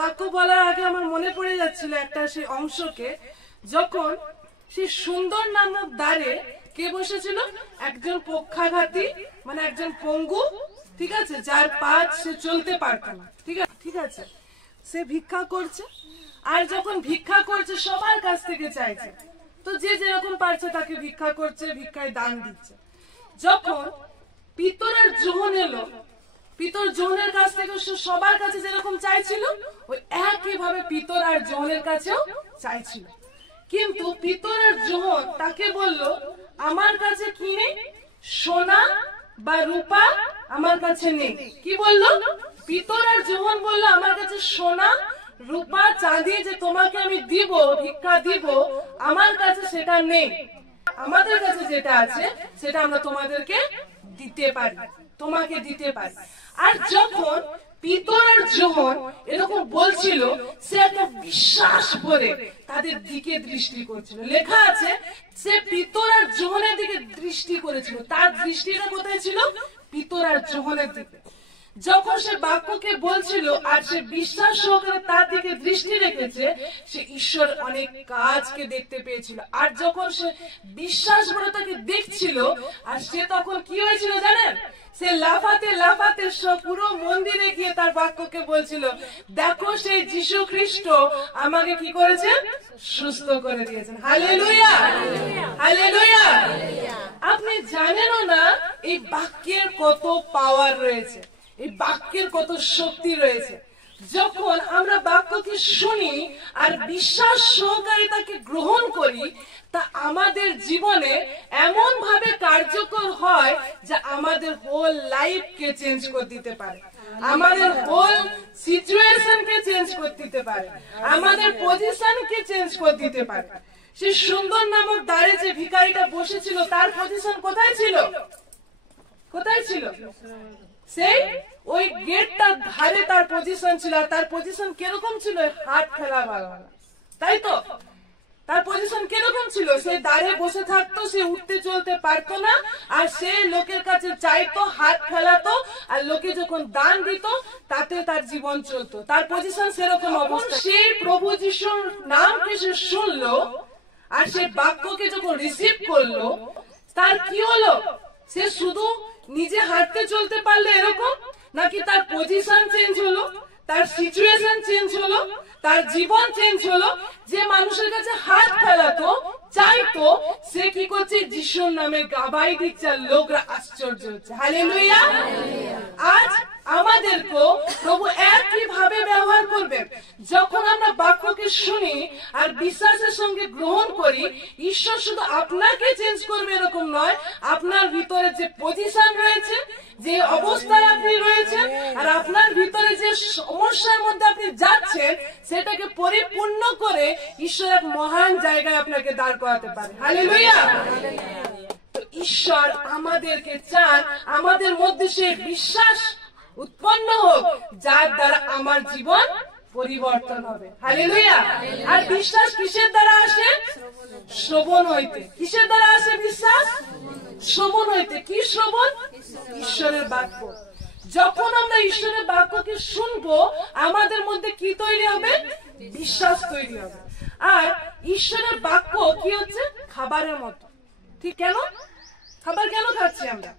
বাক্য বলার আগে আমার মনে পড়ে যাচ্ছিল একটা সেই অংশকে, যখন সেই সুন্দর নামক দ্বারে কে বসেছিল? একজন পক্ষাঘাতী, মানে একজন পঙ্গু, ঠিক আছে, যার পা সে চলতে পারত না, ঠিক আছে। সে ভিক্ষা করছে, আর যখন ভিক্ষা করছে সবার কাছ থেকে চাইছে, তো যে যেরকম পারছে তাকে ভিক্ষা করছে, ভিক্ষায় দান দিচ্ছে। যখন পিতর আর যোহন এলো, পিতর যোহনের কাছ থেকে সবার কাছে যেরকম চাইছিল, ওই একইভাবে পিতর আর যোহনের কাছেও চাইছিল। কিন্তু পিতর আর যোহন তাকে বলল, আমার কাছে কি নেই? সোনা বা রূপা আমার কাছে নেই। কি বললো? পিতর আর যোহন বললো, আমার কাছে সোনা রূপা চাঁদি যে তোমাকে আমি দিব, ভিক্ষা দিব, আমার কাছে সেটা নেই। আমাদের কাছে যেটা আছে সেটা আমরা তোমাদেরকে দিতে পারি, তোমাকে দিতে পারি। আর যখন পিতর আর যোহন এরকম বলছিল, সে একটা বিশ্বাস করে তাদের দিকে দৃষ্টি করছিল। লেখা আছে সে পিতর আর যোহনের দিকে দৃষ্টি করেছিল। তার দৃষ্টিটা কোথায় ছিল? পিতর আর যোহনের দিকে। যখন সে বাক্যকে বলছিল আর সে বিশ্বাস সহকারে তার দিকে দৃষ্টি রেখেছে, সে ঈশ্বর অনেক কাজকে দেখতে পেয়েছিল। আর যখন সে বিশ্বাস করে তাকে দেখছিল, আর সে তখন কি হয়েছিল জানেন? সে লাফাতে লাফাতে পুরো মন্দিরে গিয়ে তার বাক্যকে বলছিল, দেখো সেই যীশু খ্রিস্ট আমাকে কি করেছেন? সুস্থ করে দিয়েছেন। Hallelujah, hallelujah. আপনি জানেনও না এই বাক্যের কত পাওয়ার রয়েছে, এই বাক্যের কত শক্তি রয়েছে। যখন আমরা বাক্যকে শুনি আর বিশ্বাস সহকারে তাকে গ্রহণ করি, তা আমাদের জীবনে এমন ভাবে কার্যকর হয় যে আমাদের হোল লাইফকে চেঞ্জ করে দিতে পারে, আমাদের হোল সিচুয়েশনকে চেঞ্জ করে দিতে পারে, আমাদের পজিশনকে চেঞ্জ করে দিতে পারে। সেই সুন্দর নামক দ্বারে যে ভিখারিটা বসেছিল, তার পজিশন কোথায় ছিল? কোথায় ছিল? সেই ওই গেটটার ধারে তার পজিশন ছিল। আর তার পজিশন কিরকম ছিল? হাত ফেলা ভালো, তাই তো? তার পজিশন কিরকম ছিল? সে দাঁড়িয়ে বসে থাকতো, সে উঠতে চলতে পারতো না, আর সে লোকের কাছে চাইতো, হাত ফেলাতো, আর লোকে যখন দান দিত তাতে তার জীবন চলতো। তার পজিশন সেরকম অবস্থা। সে প্রভু যিশুর নামকে সে শুনলো আর সে বাক্যকে যখন রিসিভ করলো, তার কি হলো? সে শুধু নিজে হাঁটতে চলতে পারলো এরকম, নাকি তার পজিশন চেঞ্জ হলো, তার সিচুয়েশন চেঞ্জ হলো, তার জীবন চেঞ্জ হলো। যে মানুষের কাছে হাত ফেলাতো, চাইতো, সে কি করছে? যিশুর নামে গাবাই দিচ্ছে, আর লোকরা আশ্চর্য হচ্ছে। হালেলুয়া। আজ আমাদেরকেও প্রভু একই ভাবে ব্যবহার করবেন। যখন আমরা বাক্যকে শুনি আর বিশ্বাসের সঙ্গে গ্রহণ করি, ঈশ্বর শুধু আপনাকে চেঞ্জ করবে এরকম নয়, আপনার ভিতরে যে পজিশন রয়েছে, যে অবস্থায় আপনি রয়েছেন, আর আপনার ভিতরে যে সমস্যার মধ্যে আপনি যাচ্ছেন, সেটাকে পরিপূর্ণ করে ঈশ্বর এক মহান জায়গায় আপনাকে দাঁড় করাতে পারে। হালেলুয়া। তো ঈশ্বর আমাদেরকে চান আমাদের মধ্যে সে বিশ্বাস উৎপন্ন হোক, যার দ্বারা আমার জীবন পরিবর্তন হবে। হালেলুয়া। আর বিশ্বাস কিসের দ্বারা আসে? শ্রবণ হইতে। কিসের দ্বারা আসে বিশ্বাস? শ্রবণ হইতে। কি শ্রবণ? ঈশ্বরের বাক্য। যখন আমরা ঈশ্বরের বাক্যকে শুনবো, আমাদের মধ্যে কি তৈরি হবে? বিশ্বাস তৈরি হবে। আর ঈশ্বরের বাক্য কি হচ্ছে? খাবারের মতো। ঠিক কেন? খাবার কেন খাচ্ছি আমরা?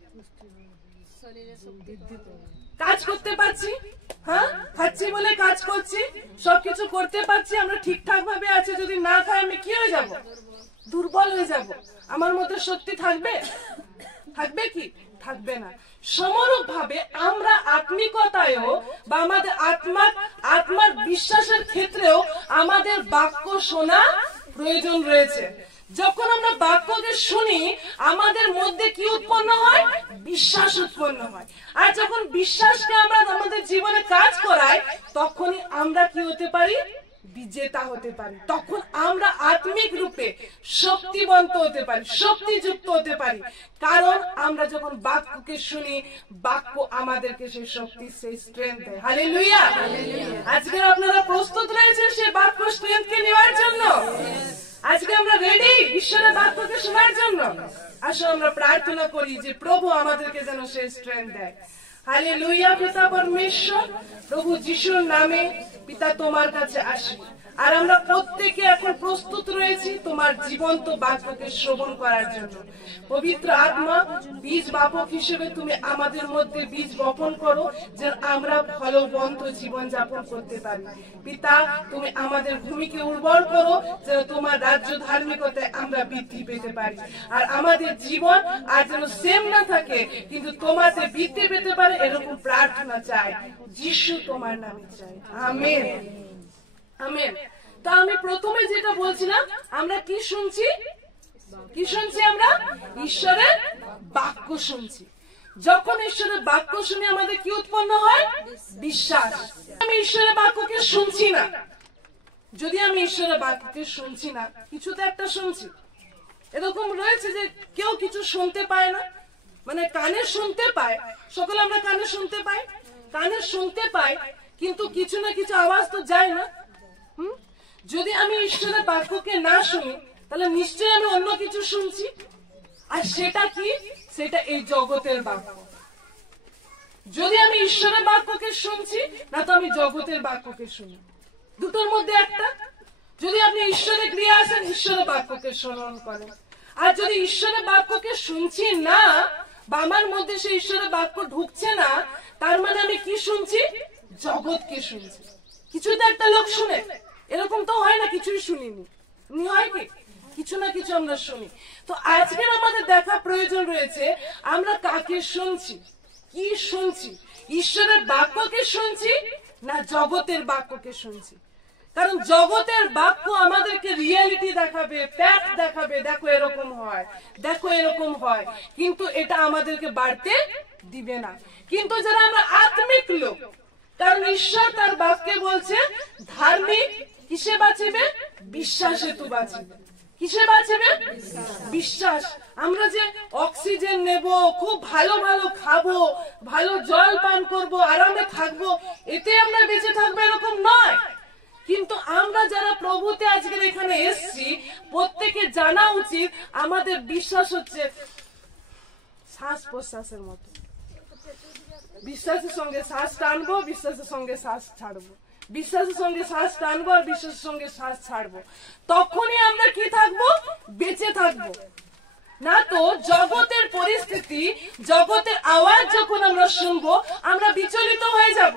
কাজ করতে পারছি, হ্যাঁ, খাচ্ছি বলে কাজ করছি, সবকিছু করতে পারছি, আমরা ঠিকঠাক ভাবে আছি। যদি না খাই আমি কি হয়ে যাব? দুর্বল হয়ে যাব। আমার মধ্যে শক্তি থাকবে? থাকবে কি? থাকবে না। সমরূপ ভাবে আমরা আত্মিকতায়ও বা আমাদের আত্মার বিশ্বাসের ক্ষেত্রেও আমাদের বাক্য শোনা প্রয়োজন রয়েছে। যখন আমরা বাক্যকে শুনি, আমাদের মধ্যে কি উৎপন্ন হয়? বিশ্বাস উৎপন্ন হয়। আর যখন বিশ্বাসকে আমরা আমাদের জীবনে কাজ করাই, তখনই আমরা কি হতে পারি? বিজেতা হতে পারি। তখন আমরা আত্মিক রূপে শক্তিবন্ত হতে পারি, শক্তিযুক্ত হতে পারি। কারণ আমরা যখন বাক্যকে শুনি, বাক্য আমাদেরকে সেই শক্তি, সেই স্ট্রেংথ দেয়। হালেলুয়া। আজকে আপনারা প্রস্তুত রয়েছেন সেই বাক্য স্ট্রেংথকে নেওয়ার জন্য? আজকে আমরা রেডি ঈশ্বরের বাক্যকে শোনার জন্য? আসলে আমরা প্রার্থনা করি যে প্রভু আমাদেরকে যেন সেই স্ট্রেংথ দেয়। হালেলুয়া। পিতা পরমেশ্বর, প্রভু যিশুর নামে পিতা তোমার কাছে আসি, আর আমরা প্রত্যেকে এখন প্রস্তুত রয়েছি তোমার জীবন্ত বাক্যকে শ্রবণ করার জন্য। পবিত্র আত্মা, বীজ বাপক হিসেবে তুমি আমাদের মধ্যে বীজ বপন করো, যেন আমরা ফলবন্ত জীবন যাপন করতে পারি। পিতা, তুমি আমাদের ভূমিকে উর্বর করো, যেন তোমার রাজ্য ধার্মিকতায় আমরা বৃদ্ধি পেতে পারি, আর আমাদের জীবন আর যেন সেম না থাকে, কিন্তু তোমাতে বৃদ্ধি পেতে পারে, এরকম প্রার্থনা চাই যিশু তোমার নামে চাই, আমেন আমেন। তো আমি প্রথমে যেটা বলছিলাম, আমরা কি শুনছি? আমরা ঈশ্বরের বাক্য শুনছি। যখন ঈশ্বরের বাক্য শুনে আমাদের কি উৎপন্ন হয়? বিশ্বাস। আমি ঈশ্বরের বাক্যকে শুনছি না, যদি আমি ঈশ্বরের বাক্যকে শুনছি না, কিছু তো একটা শুনছি। এরকম রয়েছে যে কেউ কিছু শুনতে পায় না, মানে কানে শুনতে পায়, সকলে আমরা কানে শুনতে পাই, কিন্তু কিছু না কিছু আওয়াজ তো যায় না। যদি আমি ঈশ্বরের বাক্যকে না শুনি, তাহলে নিশ্চয়ই আমি অন্য কিছু শুনছি, আর সেটা কি? সেটা এই জগতের বাক্য। যদি আমি ঈশ্বরের বাক্যকে শুনছি, না তো আমি জগতের বাক্যকে শুনি, দুটোর মধ্যে একটা। যদি আপনি ঈশ্বরের ক্রিয়া আসেন, ঈশ্বরের বাক্যকে শ্রবণ করেন, আর যদি ঈশ্বরের বাক্যকে শুনছি না, বা আমার মধ্যে সেই ঈশ্বরের বাক্য ঢুকছে না, তার মানে আমি কি শুনছি? জগৎকে শুনছি। কিছু তো একটা লোক শুনে, এরকম তো হয় না কিছুই শুনিনি, হয় কি? কিছু না কিছু আমরা শুনি। তো আজকের আমাদের দেখা প্রয়োজন রয়েছে, আমরা কাকে শুনছি, কি শুনছি? ঈশ্বরের বাক্যকে শুনছি না জগতের বাক্যকে শুনছি? কারণ জগতের বাক্য আমাদেরকে রিয়েলিটি দেখাবে, ফ্যাক্ট দেখাবে, দেখো এরকম হয়, দেখো এরকম হয়, কিন্তু এটা আমাদেরকে বাড়তে দিবে না। কিন্তু যারা আমরা আত্মিক লোক, কারণ ঈশ্বর তার বাক্যে বলছে ধার্মিক কিসে বাঁচিবে? বিশ্বাসে তো বাঁচিবে। কিসে বাঁচিবে? বিশ্বাস। আমরা যে অক্সিজেন নেব, খুব ভালো ভালো খাবো, ভালো জল পান করব, আরামে থাকবো, এতে আমরা বেঁচে থাকবো, এরকম নয়। কিন্তু আমরা যারা প্রভুতে আজকের এখানে এসছি, প্রত্যেকে জানা উচিত আমাদের বিশ্বাস হচ্ছে শ্বাস প্রশ্বাসের মতো। বিশ্বাসের সঙ্গে শ্বাস টানবো, বিশ্বাসের সঙ্গে শ্বাস ছাড়বো, বিশ্বাসের সঙ্গে শ্বাস টানবো, আর বিশ্বাসের সঙ্গে শ্বাস ছাড়বো। তখনই আমরা কি থাকবো? বেঁচে থাকবো। না তো জগতের পরিস্থিতি, জগতের আওয়াজ যখন আমরা শুনবো, আমরা বিচলিত হয়ে যাব।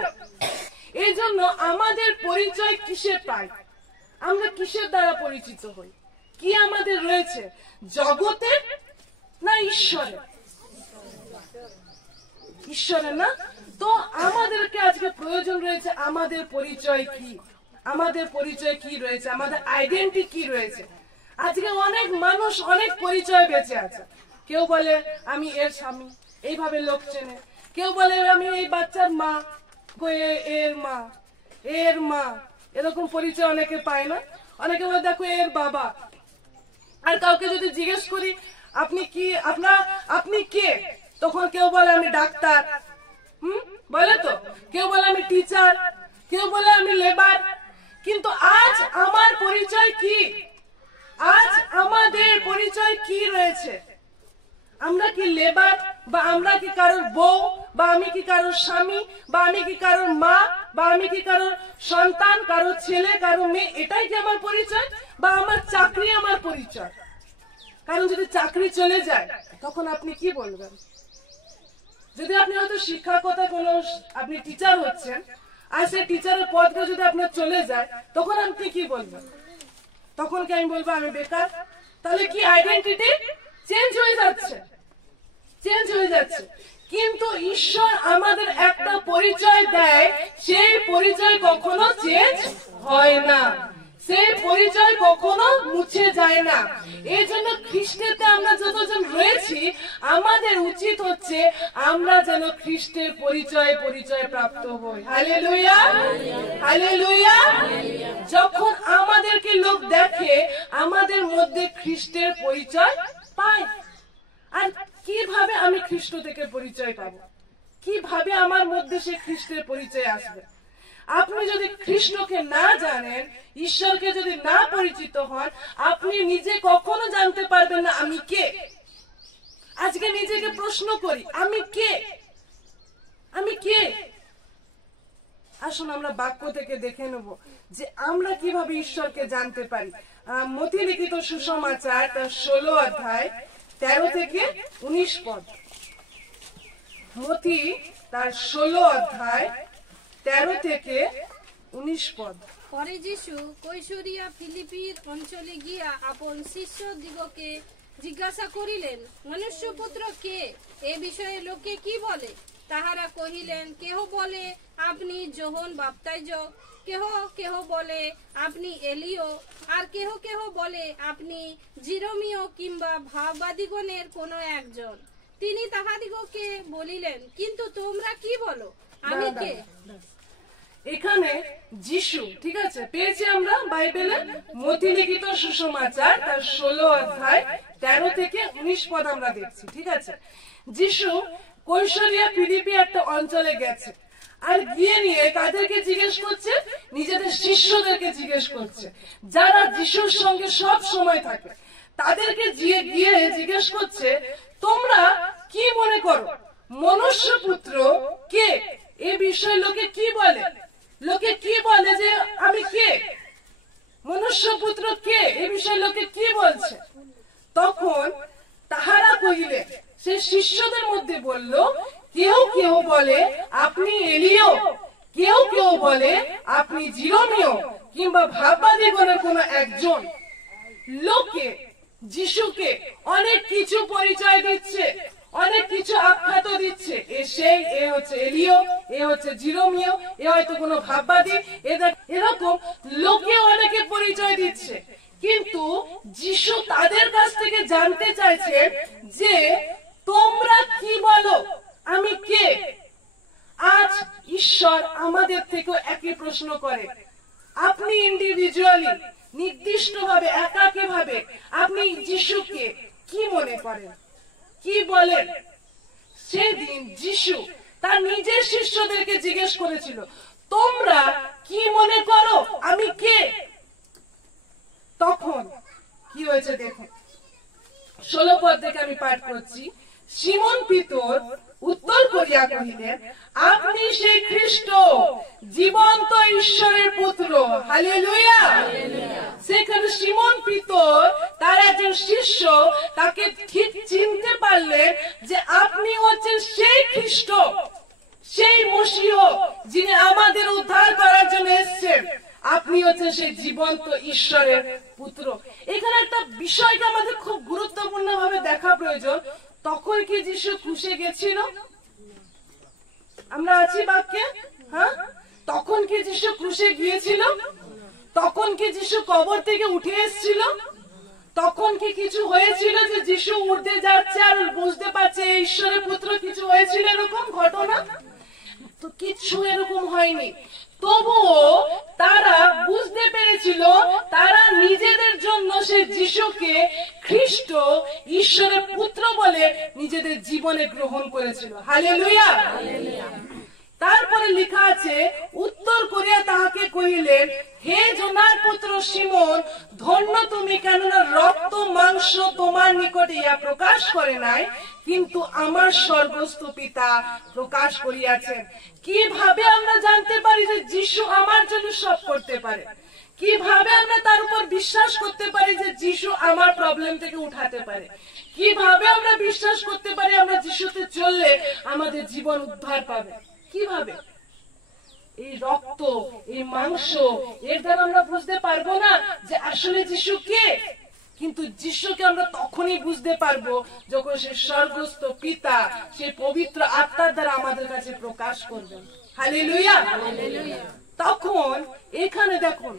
এই জন্য আমাদের পরিচয় কিসে পাই? আমরা কিসের দ্বারা পরিচিত হই? কি আমাদের রয়েছে, জগতের না ঈশ্বরের? ঈশ্বরের না? তো আমাদেরকে আজকে প্রয়োজন রয়েছে আমাদের পরিচয় কি, আমাদের পরিচয় কি রয়েছে, আমাদের আইডেন্টিটি কি রয়েছে। আজকে অনেক মানুষ অনেক পরিচয় বেঁচে আছে। কেউ বলে আমি এর স্বামী, এইভাবে লোক চেনে। কেউ বলে আমি এই বাচ্চার মা, এর মা, এরকম পরিচয় অনেকে পায় না। অনেকে বলে দেখো এর বাবা। আর কাউকে যদি জিজ্ঞেস করি আপনি কি, আপনি কে, তখন কেউ বলে আমি ডাক্তার, বলে তো, কেউ বলে আমি টিচার, কেউ বলে আমি লেবার। কিন্তু আজ আমার পরিচয় কি? আজ আমাদের পরিচয় কি রয়েছে? আমরা কি লেবার, বা আমরা কি কারোর বউ, বা আমি কি কারোর স্বামী, বা আমি কি কারোর মা, বা আমি কি কারোর সন্তান, কারোর ছেলে, কারোর মেয়ে? এটাই কি আমার পরিচয়? বা আমার চাকরি আমার পরিচয়? কারণ যদি চাকরি চলে যায়, তখন আপনি কি বলবেন? যদি আপনি হয়তো শিক্ষকতা কোনো, আপনি টিচার হচ্ছেন, আর সেই টিচারের পদটা যদি আপনার চলে যায়, তখন আপনি কি বলবেন? তখন কি আমি বলবো আমি বেকার? তাহলে কি আইডেন্টিটি চেঞ্জ হয়ে যাচ্ছে, চেঞ্জ হয়ে যাচ্ছে। কিন্তু ঈশ্বর আমাদের একটা পরিচয় দেয়, সেই পরিচয় কখনো চেঞ্জ হয় না, সেই পরিচয় কখনো মুছে যায় না। এই জন্য খ্রিস্টেতে আমরা যতজন রয়েছি, আমাদের উচিত হচ্ছে আমরা যেন খ্রিস্টের পরিচয় প্রাপ্ত হই। Hallelujah, hallelujah. যখন আমাদেরকে লোক দেখে, আমাদের মধ্যে খ্রিস্টের পরিচয় পায়। আর কিভাবে আমি খ্রিস্ট থেকে পরিচয় পাবো? কিভাবে আমার মধ্যে সে খ্রিস্টের পরিচয় আসবে? আপনি যদি খ্রিস্টকে না জানেন, ঈশ্বরকে যদি না পরিচিত হন, আপনি নিজে কখনো জানতে পারবেন না আমি কে। আজকে নিজেকে প্রশ্ন করি, আমি কে? আমি কে? আসুন আমরা বাক্য থেকে দেখে নেব যে আমরা কিভাবে ঈশ্বরকে জানতে পারি। মথি লিখিত সুসমাচার তার 16 অধ্যায় 13 থেকে 19 পদ। মথি তার 16 অধ্যায় 13 থেকে 19 পদ। পরে যিশু কৈশরিয়া ফিলিপির অঞ্চলে গিয়া আপন শিষ্য দিগকে জিজ্ঞাসা করিলেন, মনুষ্যপুত্র কে? এ বিষয়ে লোকে কি বলে? তাহারা কহিলেন, কেহ বলে আপনি যোহন বাপ্তাইজক, কেহ কেহ বলে আপনি এলিও, আর কেহ কেহ বলে আপনি জিরমীয় কিংবা ভাববাদীগণের কোন একজন। তিনি তাহাদিগকে বলিলেন, কিন্তু তোমরা কি বলো, আমি কে? এখানে যিশু, ঠিক আছে, পেয়েছি আমরা বাইবেলে মথি লিখিত সুসমাচার তার 16 অধ্যায় 13 থেকে 19 পদ আমরা দেখছি, ঠিক আছে। যিশু কৈশরিয়া ফিলিপি একটা অঞ্চলে গেছে, আর গিয়ে নিয়ে কাদেরকে জিজ্ঞেস করছে? নিজেদের শিষ্যদেরকে জিজ্ঞেস করছে, যারা যিশুর সঙ্গে সব সময় থাকে। তাদেরকে গিয়ে জিজ্ঞেস করছে, তোমরা কি মনে করো মনুষ্যপুত্র কে? এ বিষয়ে লোকে কি বলে? লোকে কি বলে যে আমি কে? মনুষ্যপুত্র কে? এ বিষয়ে লোকে কি বলছে? তখন তাহারা কহিলে, সে শিষ্যদের মধ্যে বলল, কেউ কেউ বলে আপনি এলিও, কেউ কেউ বলে আপনি জিরমীয় কিংবা ভাববাদীগণের কোন একজন। লোকে যিশুকে অনেক কিছু পরিচয় দিচ্ছে, অনেক কিছু আখ্যাত দিচ্ছে, এ হচ্ছে এলিও, এ হচ্ছে জিরমীয়, এ হয়তো কোনো ভাববাদী, এরকম লোকে অনেকে পরিচয় দিচ্ছে। কিন্তু যিশু তাদের কাছ থেকে জানতে চাইছেন যে তোমরা কি বলো, আমি কে? আজ ঈশ্বর আমাদের থেকেও একই প্রশ্ন করে। আপনি ইন্ডিভিজুয়ালি, নির্দিষ্টভাবে, একাকীভাবে আপনি যিশুকে কি মনে করেন, কি বলেন? সেদিন যিশু তার নিজের শিষ্যদেরকে জিজ্ঞেস করেছিল, তোমরা কি মনে করো আমি কে? তখন কি হয়েছে দেখুন, 16 পদ থেকে আমি পাঠ করছি। সিমন পিতর উত্তর করিয়া কহিলেন, আপনি সেই খ্রিস্ট, জীবন্ত ঈশ্বরের পুত্র। হালেলুয়া। সেখানে সিমন পিতর তার একজন শিষ্য তাকে ঠিক চিনতে পারলেন যে আপনি হচ্ছেন সেই খ্রিস্ট, সেই মসিহ, যিনি আমাদের উদ্ধার করার জন্য এসেছেন। আপনি হচ্ছেন সেই জীবন্ত ঈশ্বরের পুত্র। এখানে একটা বিষয়কে আমাদের খুব গুরুত্বপূর্ণ ভাবে দেখা প্রয়োজন। তখন কি যিশু ক্রুশে গেছিল? আমরা আছি বাক্যে, হ্যাঁ? তখন কি যিশু ক্রুশে গিয়েছিল? তখন কি যিশু কবর থেকে উঠে এসেছিল? তখন কি কিছু হয়েছিল যে যিশু উঠতে যাচ্ছে আর বুঝতে পারছে ঈশ্বরের পুত্র? কিছু হয়েছিল এরকম ঘটনা? তো কিছু এরকম হয়নি। তবুও তারা বুঝতে পেরেছিল, তারা নিজেদের জন্য সে যিশুকে খ্রিস্ট, ঈশ্বরের পুত্র বলে নিজেদের জীবনে গ্রহণ করেছিল। হালেলুয়া। তারপরে লেখা আছে, উত্তর করিয়া তাহাকে কহিলেন, হে জোনার পুত্র সিমন, ধন্য তুমি, কেননা রক্ত মাংস তোমার নিকটে ইহা প্রকাশ করে নাই, কিন্তু আমার স্বর্গস্থ পিতা প্রকাশ করিয়াছেন। কিভাবে আমরা জানতে পারি যে যিশু আমার জন্য সব করতে পারে? কিভাবে আমরা তার উপর বিশ্বাস করতে পারি যে যিশু আমার প্রবলেম থেকে উঠাতে পারে? কিভাবে আমরা বিশ্বাস করতে পারি আমরা যিশুতে চললে আমাদের জীবন উদ্ধার পাবে? কিভাবে? এই রক্ত, এই মাংস, এর দ্বারা আমরা বুঝতে পারবো না যে আসলে যিশু কে। কিন্তু যিশুকে আমরা তখনই বুঝতে পারবো যখন সে স্বর্গস্থ পিতা, সে পবিত্র আত্মার দ্বারা আমাদের কাছে প্রকাশ করবেন। হালেলুয়া। তখন এখানে দেখুন,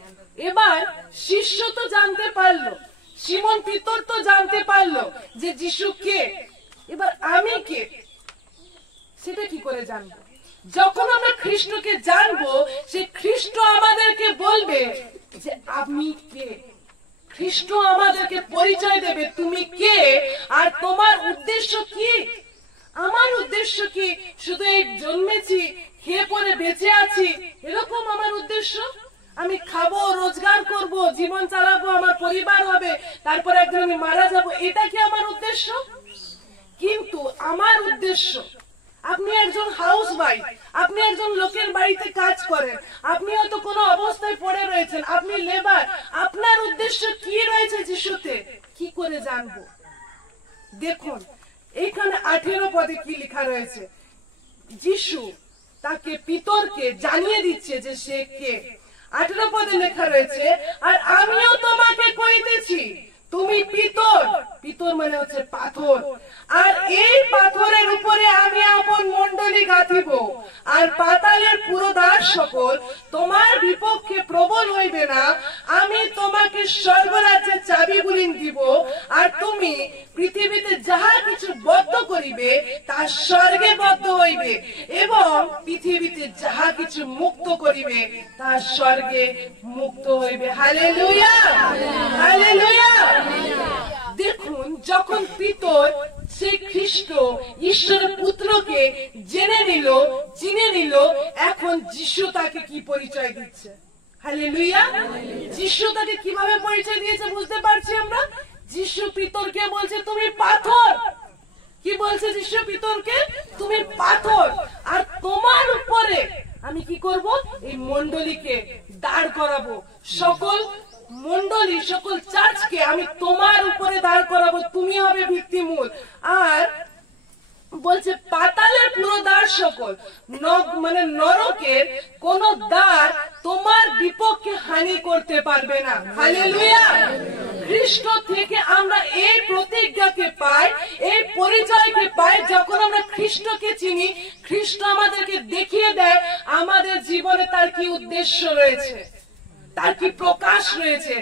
এবার শিষ্য তো জানতে পারলো, সিমন পিতর তো জানতে পারলো যে যিশু কে। এবার আমি কে, সেটা কি করে জানবো? যখন আমরা খ্রিস্টকে জানবো, সে খ্রিস্ট আমাদেরকে বলবে যে আমি কে। খ্রিস্ট আমাদেরকে পরিচয় দেবে তুমি কে আর তোমার উদ্দেশ্য কি। আমার উদ্দেশ্য কি শুধু এই জন্মেছি, খেয়ে পরে বেঁচে আছি, এরকম আমার উদ্দেশ্য? আমি খাবো, রোজগার করব, জীবন চালাবো, আমার পরিবার হবে, তারপর একদিন আমি মারা যাব, এটা কি আমার উদ্দেশ্য? কিন্তু আমার উদ্দেশ্য, আপনি একজন হাউস ওয়াইফ, আপনি একজন লোকের বাড়িতে কাজ করেন, আপনি হয়তো কোনো অবস্থায় পড়ে রয়েছেন, আপনি লেবার, আপনার উদ্দেশ্য কি রয়েছে যিশুতে, কি করে জানবো? দেখুন এইখানে 18 পদে কি লেখা রয়েছে। যিশু তাকে পিতরকে জানিয়ে দিচ্ছে যে সে কে। 18 পদে লেখা রয়েছে, আর আমিও তোমাকে কইতেছি তুমি পিতর, পিতর মানে হচ্ছে পাথর, আর এই পাথরের উপরে আমি আপন মণ্ডলী গাঁথিব, আর পাতালের পুরোধার সকল তোমার বিপক্ষে প্রবল হইবে না। আমি তোমাকে স্বর্গরাজ্যের চাবিগুলি দিব, আর তুমি পৃথিবীতে যাহা কিছু বদ্ধ করিবে তা স্বর্গে বদ্ধ হইবে, এবং পৃথিবীতে যাহা কিছু মুক্ত করিবে তা স্বর্গে মুক্ত হইবে। Hallelujah, hallelujah. দেখুন যখন পিতর সেই খ্রিস্ট ঈশ্বরের পুত্রকে জেনে নিল, চিনে নিল, এখন যিশু তাকে কি পরিচয় দিচ্ছে? হালেলুয়া। যিশু তাকে কিভাবে পরিচয় দিয়েছে বুঝতে পারছি আমরা। যিশু পিতরকে বলছে তুমি পাথর। কি বলছে যিশু পিতরকে? তুমি পাথর, আর তোমার উপরে আমি কি করব? এই মণ্ডলীকে দাঁড় করাবো, সকল মণ্ডলী, সকল চার্চকে আমি তোমার উপরে দাঁড় করাবো, তুমি হবে ভিত্তিমূল। আর বলছে পাতালের পুরো দ্বার সকল, মানে নরকের কোন দ্বার তোমার বিপক্ষে হানি করতে পারবে না। হালেলুয়া। খ্রিস্ট থেকে আমরা এই প্রতিজ্ঞাকে পাই, এই পরিচয়কে পাই। যখন আমরা খ্রিস্টকে চিনি, খ্রিস্ট আমাদেরকে দেখিয়ে দেয় আমাদের জীবনে তার কি উদ্দেশ্য রয়েছে, তার কি প্রকাশ রয়েছে।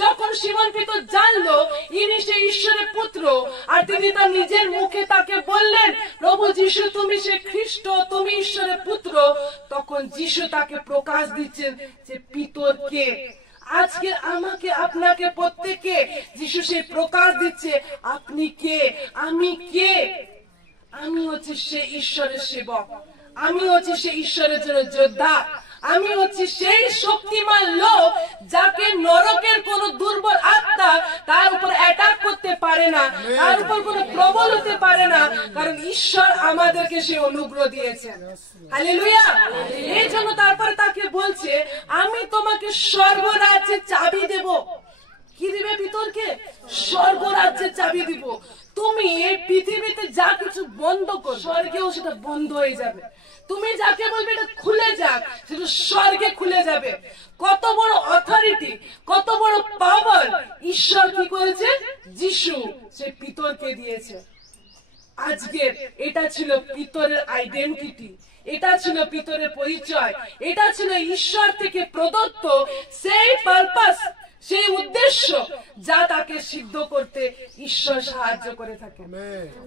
যখন সিমন পিতর জানলো ইনি সেই ঈশ্বরের পুত্র, আর তিনি তার নিজের মুখে তাকে বললেন প্রভু যিশু তুমি সে খ্রিস্ট, তুমি ঈশ্বরের পুত্র, তখন যিশু তাকে প্রকাশ দিচ্ছেন যে পিতর কে। আজকে আমাকে আপনাকে প্রত্যেককে যিশু সে প্রকাশ দিচ্ছে, আপনি কে, আমি কে। আমি হচ্ছে সে ঈশ্বরের সেবক, আমি হচ্ছে সে ঈশ্বরের জন্য যোদ্ধা, আমি হচ্ছে সেই শক্তিমান লোক যাকে নরকের কোন দুর্বল আত্মা তার উপর অ্যাটাক করতে পারে না, তার উপর কোনো প্রবল হতে পারে না, কারণ ঈশ্বর আমাদেরকে সে অনুগ্রহ দিয়েছেন। হালেলুয়া। এই জন্য তারপরে তাকে বলছে আমি তোমাকে স্বর্গরাজ্যের চাবি দেব। কি দিবে পিতরকে? স্বর্গরাজ্যের চাবি দিব। তুমি এই পৃথিবীতে যা কিছু বন্ধ কর, স্বর্গেও সেটা বন্ধ হয়ে যাবে। তুমি যাকে বলবে এটা খুলে যাক, সেটা স্বর্গে খুলে যাবে। কত বড় অথরিটি, কত বড় পাওয়ার ঈশ্বর কি করেছে? যিশু সে পিতরকে দিয়েছে। আজকের এটা ছিল পিতরের আইডেন্টিটি, এটা ছিল পিতরের পরিচয়, এটা ছিল ঈশ্বর থেকে প্রদত্ত সেই পারপাস, সেই উদ্দেশ্য যা তাকে সিদ্ধ করতে ঈশ্বর সাহায্য করে থাকে।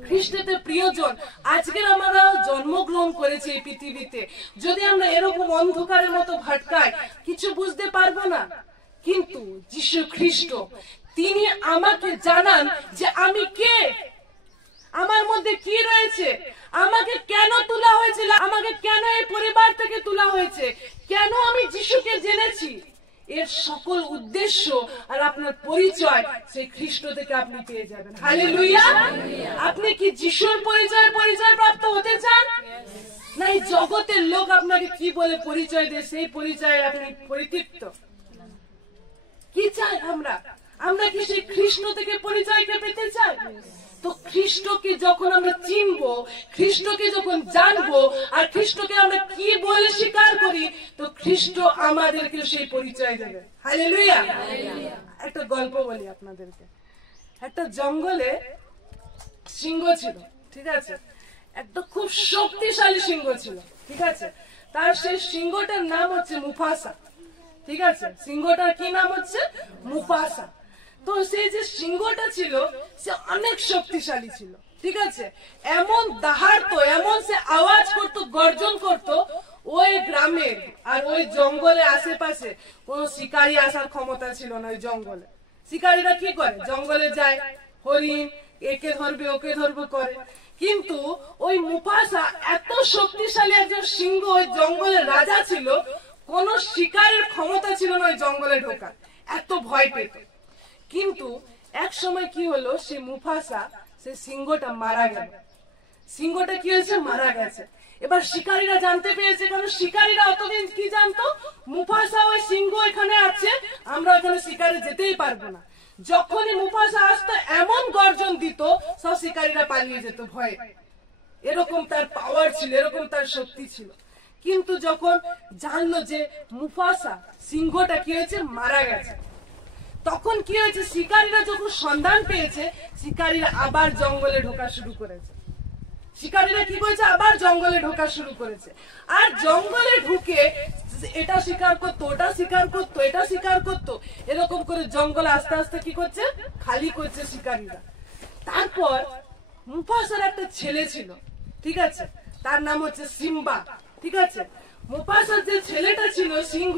খ্রিস্টতে প্রিয়জন, আজকের আমরা জন্মগ্রহণ করেছি এই পৃথিবীতে, যদি আমরা এরকম অন্ধকারের মতো ভটকাই কিছু বুঝতে পারবো না। কিন্তু যিশু খ্রিস্ট তিনি আমাকে জানান যে আমি কে, আমার মধ্যে কি রয়েছে, আমাকে কেন তোলা হয়েছিল, আমাকে কেন এই পরিবার থেকে তোলা হয়েছে, কেন আমি যিশুকে জেনেছি, এর সকল উদ্দেশ্য আর আপনার পরিচয় সেই খ্রিস্ট থেকে আপনি পেয়ে যাবেন। হালেলুয়া। আপনি কি যিশুর পরিচয় প্রাপ্ত হতে চান, না এই জগতের লোক আপনাকে কি বলে পরিচয় দেয় সেই পরিচয়ে আপনি পরিতৃপ্ত? কি চাই আমরা? আমরা কি সেই খ্রিস্ট থেকে পরিচয়কে পেতে চাই? তো খ্রিস্টকে যখন আমরা চিনবো, খ্রিস্টকে যখন জানবো, আর খ্রিস্টকে আমরা কি বলে স্বীকার করি, তো খ্রিস্ট আমাদেরকে সেই পরিচয় দেবে। হালেলুয়া। একটা গল্প বলি আপনাদেরকে। একটা জঙ্গলে সিংহ ছিল, ঠিক আছে, একটা খুব শক্তিশালী সিংহ ছিল, ঠিক আছে। তার সেই সিংহটার নাম হচ্ছে মুফাসা, ঠিক আছে। সিংহটার কি নাম হচ্ছে? মুফাসা। তো সেই যে সিংহটা ছিল সে অনেক শক্তিশালী ছিল, ঠিক আছে। এমন দাহাড়তো, এমন সে আওয়াজ করতো, গর্জন করতো, ওই গ্রামে আর ওই জঙ্গলের আশেপাশে কোন শিকারী আসার ক্ষমতা ছিল না। ওই জঙ্গলে শিকারীরা কি করে? জঙ্গলে যায়, হরিণ একে ধরবে ওকে ধরবে করে। কিন্তু ওই মুফাসা এত শক্তিশালী একজন সিংহ, ওই জঙ্গলের রাজা ছিল, কোন শিকারের ক্ষমতা ছিল না ওই জঙ্গলে ঢোকার, এত ভয় পেত। কিন্তু এক সময় কি হলো, সে মুফাসা, সে সিংহটা মারা গেল। সিংহটা কি হয়েছে, মারা গেছে। এবার শিকারীরা জানতে পেরেছে, কারণ শিকারীরা অতদিন কি জানতো, মুফাসা ওই সিংহ এখানে আছে, আমরা ওখানে শিকারে যেতেই পারবো না। যখনই মুফাসা আসতো এমন গর্জন দিত, সব শিকারীরা পালিয়ে যেত ভয়ে। এরকম তার পাওয়ার ছিল, এরকম তার শক্তি ছিল। কিন্তু যখন জানলো যে মুফাসা সিংহটা কি হয়েছে, মারা গেছে, তখন কি হয়েছে, শিকারীরা যখন সন্ধান পেয়েছে, শিকারীরা আবার জঙ্গলে ঢোকা শুরু করেছে। শিকারীরা কি করেছে, আবার জঙ্গলে ঢোকা শুরু করেছে। আর জঙ্গলে ঢুকে এটা শিকার করতো, ওটা শিকার করতো, এটা শিকার করতো, এরকম করে জঙ্গলে আস্তে আস্তে কি করছে, খালি করছে শিকারীরা। তারপর মুফাসার একটা ছেলে ছিল, ঠিক আছে, তার নাম হচ্ছে সিম্বা, ঠিক আছে। মুফাসার যে ছেলেটা ছিল সিংহ,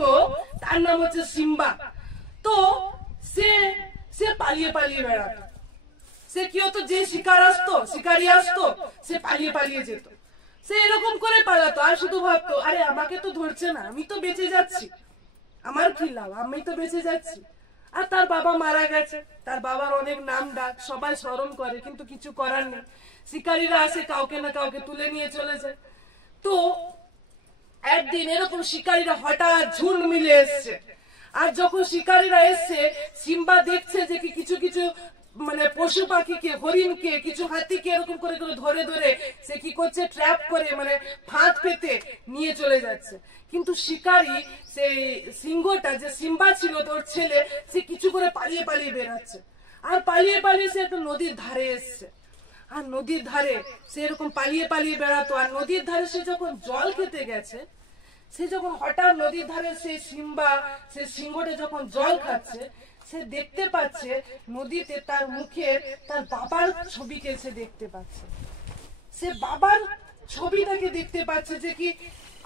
তার নাম হচ্ছে সিম্বা। তো সে পালিয়ে পালিয়ে বেড়াতো। সে কি হতো, যে শিকারী আসতো, সে পালিয়ে পালিয়ে যেত। সে এরকম করে পালাতো, আর শুধু ভাবতো, আরে আমাকে তো ধরছে না, আমি তো বেঁচে যাচ্ছি, আমার কি লাভ, আমি তো বেঁচে যাচ্ছি। আর তার বাবা মারা গেছে, তার বাবার অনেক নাম ডাক, সবাই স্মরণ করে, কিন্তু কিছু করার নেই। শিকারীরা আসে, কাউকে না কাউকে তুলে নিয়ে চলে যায়। তো একদিন এরকম শিকারীরা হঠাৎ ঝুন্ড মিলে এসছে। আর যখন শিকারীরা এসছে, সিম্বা দেখছে যে কিছু কিছু মানে পশু পাখিকে, হরিণকে, কিছু হাতিকে এরকম করে করে ধরে ধরে সে কি করছে, ট্র্যাপ করে, মানে ফাঁদ পেতে নিয়ে চলে যাচ্ছে। কিন্তু শিকারী সেই সিংহটা, যে সিম্বা ছিল তোর ছেলে, সে কিছু করে পালিয়ে পালিয়ে বেরাচ্ছে। আর পালিয়ে পালিয়ে সে একটা নদীর ধারে এসছে। আর নদীর ধারে সে এরকম পালিয়ে পালিয়ে বেড়াতো। আর নদীর ধারে সে যখন জল খেতে গেছে, সে যখন হঠাৎ নদীর ধারে সেই সিংহটা যখন জল খাচ্ছে, সে দেখতে পাচ্ছে নদীতে তার মুখের তার বাবার ছবিকে সে দেখতে পাচ্ছে। সে বাবার ছবিটাকে দেখতে পাচ্ছে, যে কি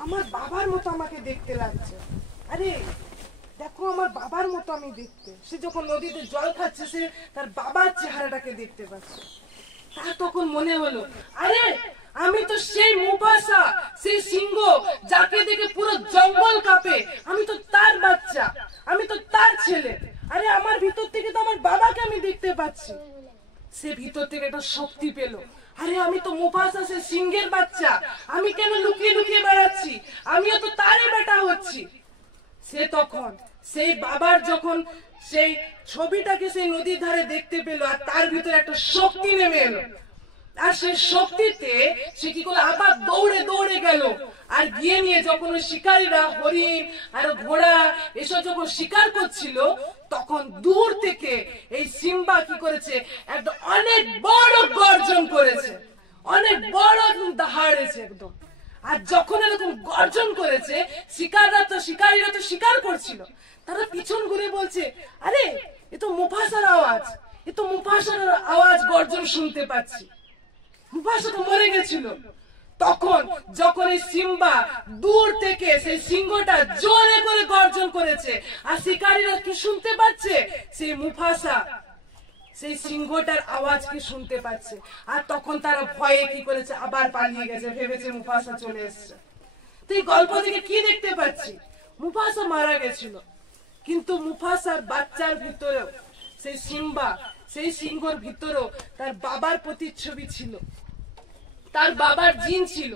আমার বাবার মতো আমাকে দেখতে লাগছে, আরে দেখো আমার বাবার মতো আমি দেখতে। সে যখন নদীতে জল খাচ্ছে, সে তার বাবার চেহারাটাকে দেখতে পাচ্ছে। তার তখন মনে হলো, আরে আমি তো সেই মুফাসা, সেই সিংহ যাকে দেখে পুরো জঙ্গল কাঁপে, আমি তো তার বাচ্চা, আমি তো তার ছেলে। আরে আমার ভিতর থেকে তো আমার বাবাকে আমি দেখতে পাচ্ছি। সে ভিতর থেকে একটা শক্তি পেল, আরে আমি তো মুফাসা, সে সিংহের বাচ্চা, আমি কেন লুকিয়ে লুকিয়ে বেড়াচ্ছি, আমিও তো তারই বেটা হচ্ছি। সে তখন সেই বাবার যখন সেই ছবিটাকে সেই নদীর ধারে দেখতে পেল, আর তার ভিতরে একটা শক্তি নেমে এলো। আর সেই শক্তিতে সে কি করলো, আবার দৌড়ে দৌড়ে গেল। আর গিয়ে নিয়ে যখন ওই শিকারীরা হরিণ আর ঘোড়া এসব যখন শিকার করছিল, তখন দূর থেকে এই সিম্বা কি করেছে, একটা অনেক বড় গর্জন করেছে, অনেক বড় দাহাড়েছে একদম। আর যখন এরকম গর্জন করেছে, শিকারীরা তো শিকার করছিল, তারা পিছন ঘুরে বলছে, আরে এ তো মুফাসার আওয়াজ, এ তো মুফাসার আওয়াজ, গর্জন শুনতে পাচ্ছি, মুফাসা তো মরে গেছিল। তখন যখন এই সিম্বা দূর থেকে সেই সিংহটা জোরে করে গর্জন করেছে, আর শিকারীরা কি শুনতে পাচ্ছে, সেই মুফাসা সেই সিংহটার আওয়াজ কি শুনতে পাচ্ছে। আর তখন তারা ভয়ে কি করেছে, আবার পালিয়ে গেছে, ভেবেছে মুফাসা চলে এসছে। তো এই গল্প থেকে কি দেখতে পাচ্ছি, মুফাসা মারা গেছিল, কিন্তু মুফাসার বাচ্চার ভিতরেও, সেই সিম্বা, সেই সিংহর ভিতরেও তার বাবার প্রতিচ্ছবি ছিল, তার বাবার জিন ছিল।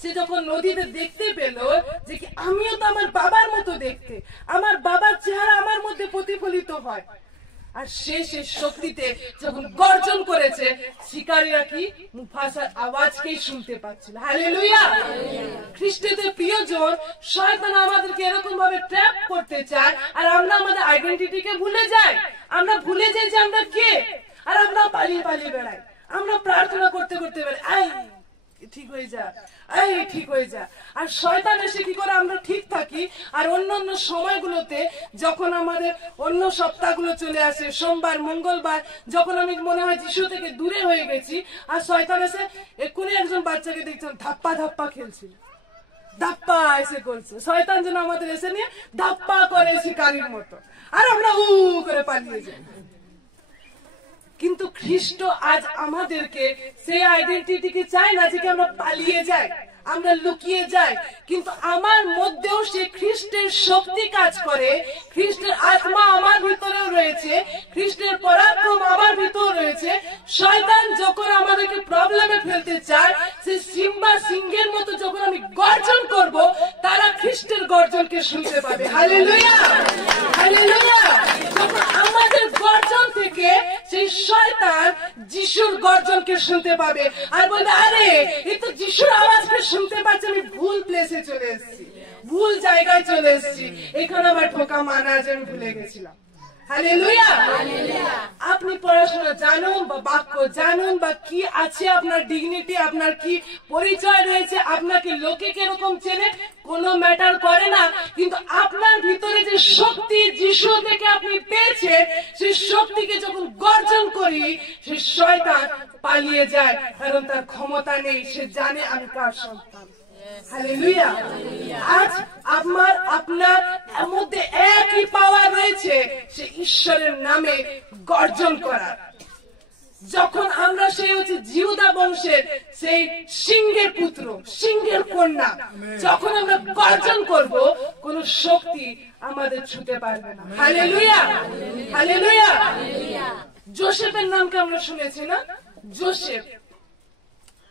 সে যখন নদীতে দেখতে পেল যে কি আমিও তো আমার বাবার মতো দেখতে, আমার বাবার চেহারা আমার মধ্যে প্রতিফলিত হয়, আর সেই শক্তিতে যখন গর্জন করেছে, শিকারীরা কি মুফাসার আওয়াজকেই শুনতে পাচ্ছিল। হালেলুয়া! খ্রিস্টদের প্রিয়জন, শয়তান আমাদেরকে এরকম ভাবে ট্র্যাপ করতে চায়, আর আমরা আমাদের আইডেন্টিটিকে ভুলে যাই। আমরা ভুলে যাই যে আমরা কে, আর আমরা পালিয়ে পালিয়ে বেড়াই। আমরা প্রার্থনা করতে করতে বেড়াই, ঠিক হয়ে যা, এই ঠিক হয়ে যা। আর শয়তান এসে কি করে, আমরা ঠিক থাকি, আর অন্যান্য সময়গুলোতে যখন আমাদের অন্য সপ্তাহগুলো চলে আসে, সোমবার মঙ্গলবার, যখন আমি মনে হয় যিশু থেকে দূরে হয়ে গেছি, আর শয়তান এসে এক্ষুনি একজন বাচ্চাকে দেখছিলাম ধাপ্পা ধাপ্পা খেলছিল, ধাপ্পা এসে করছে। শয়তান যেন আমাদের এসে নিয়ে ধাপ্পা করে শিকারীর মতো, আর আমরা উ করে পালিয়ে যাই। কিন্তু খ্রিস্ট আজ আমাদেরকে সেই আইডেন্টিটিকে চাই না যে আমরা পালিয়ে যাই, আমরা লুকিয়ে যাই, কিন্তু আমার মধ্যেও সে খ্রিস্টের শক্তি কাজ করে, খ্রিস্টের আত্মা আমার ভিতরেও রয়েছে, খ্রিস্টের পরাক্রম আমার ভিতরেও রয়েছে। শয়তান যখন আমাদেরকে প্রবলেমে ফেলতে চায়, সে সিম্বা সিংহের মতো যখন আমি গর্জন করব, তারা খ্রিস্টের গর্জনকে শুনতে পাবে। Hallelujah, hallelujah. যখন আমাদের গর্জন থেকে সেই শয়তান যিশুর গর্জনকে শুনতে পাবে আর বলবে, আরে এই তো যিশুর আওয়াজকে শুনতে পাচ্ছে, আমি ভুল প্লেসে চলে এসেছি, ভুল জায়গায় চলে এসেছি, এখানে আমার ঠোকা মানা আছে, আমি ভুলে গেছিলাম। হালেলুয়া। আপনি পড়াশোনা জানুন বা বাক্য জানুন বা কি আছে আপনার ডিগনিটি, আপনার কি পরিচয় রয়েছে, আপনাকে লোকে কিরকম চেনে, কোনো ম্যাটার করে না, কিন্তু আপনার ভিতরে যে শক্তি যিশু থেকে আপনি পেয়েছেন, সেই শক্তিকে যখন গর্জন করি, সেই শয়তান পালিয়ে যায়, কারণ তার ক্ষমতা নেই, সে জানে আমি কার সন্তান। হালেলুয়া। আজ আপনার মধ্যে একই পাওয়ার রয়েছে, সে ঈশ্বরের নামে গর্জন করা। যখন আমরা সেই হচ্ছে জিহুদা বংশের সেই সিংহের পুত্র, সিংহের কন্যা, যখন আমরা গর্জন করব, কোন শক্তি আমাদের ছুঁতে পারবে না। Hallelujah, hallelujah. যোসেফের নামকে আমরা শুনেছি না? যোসেফ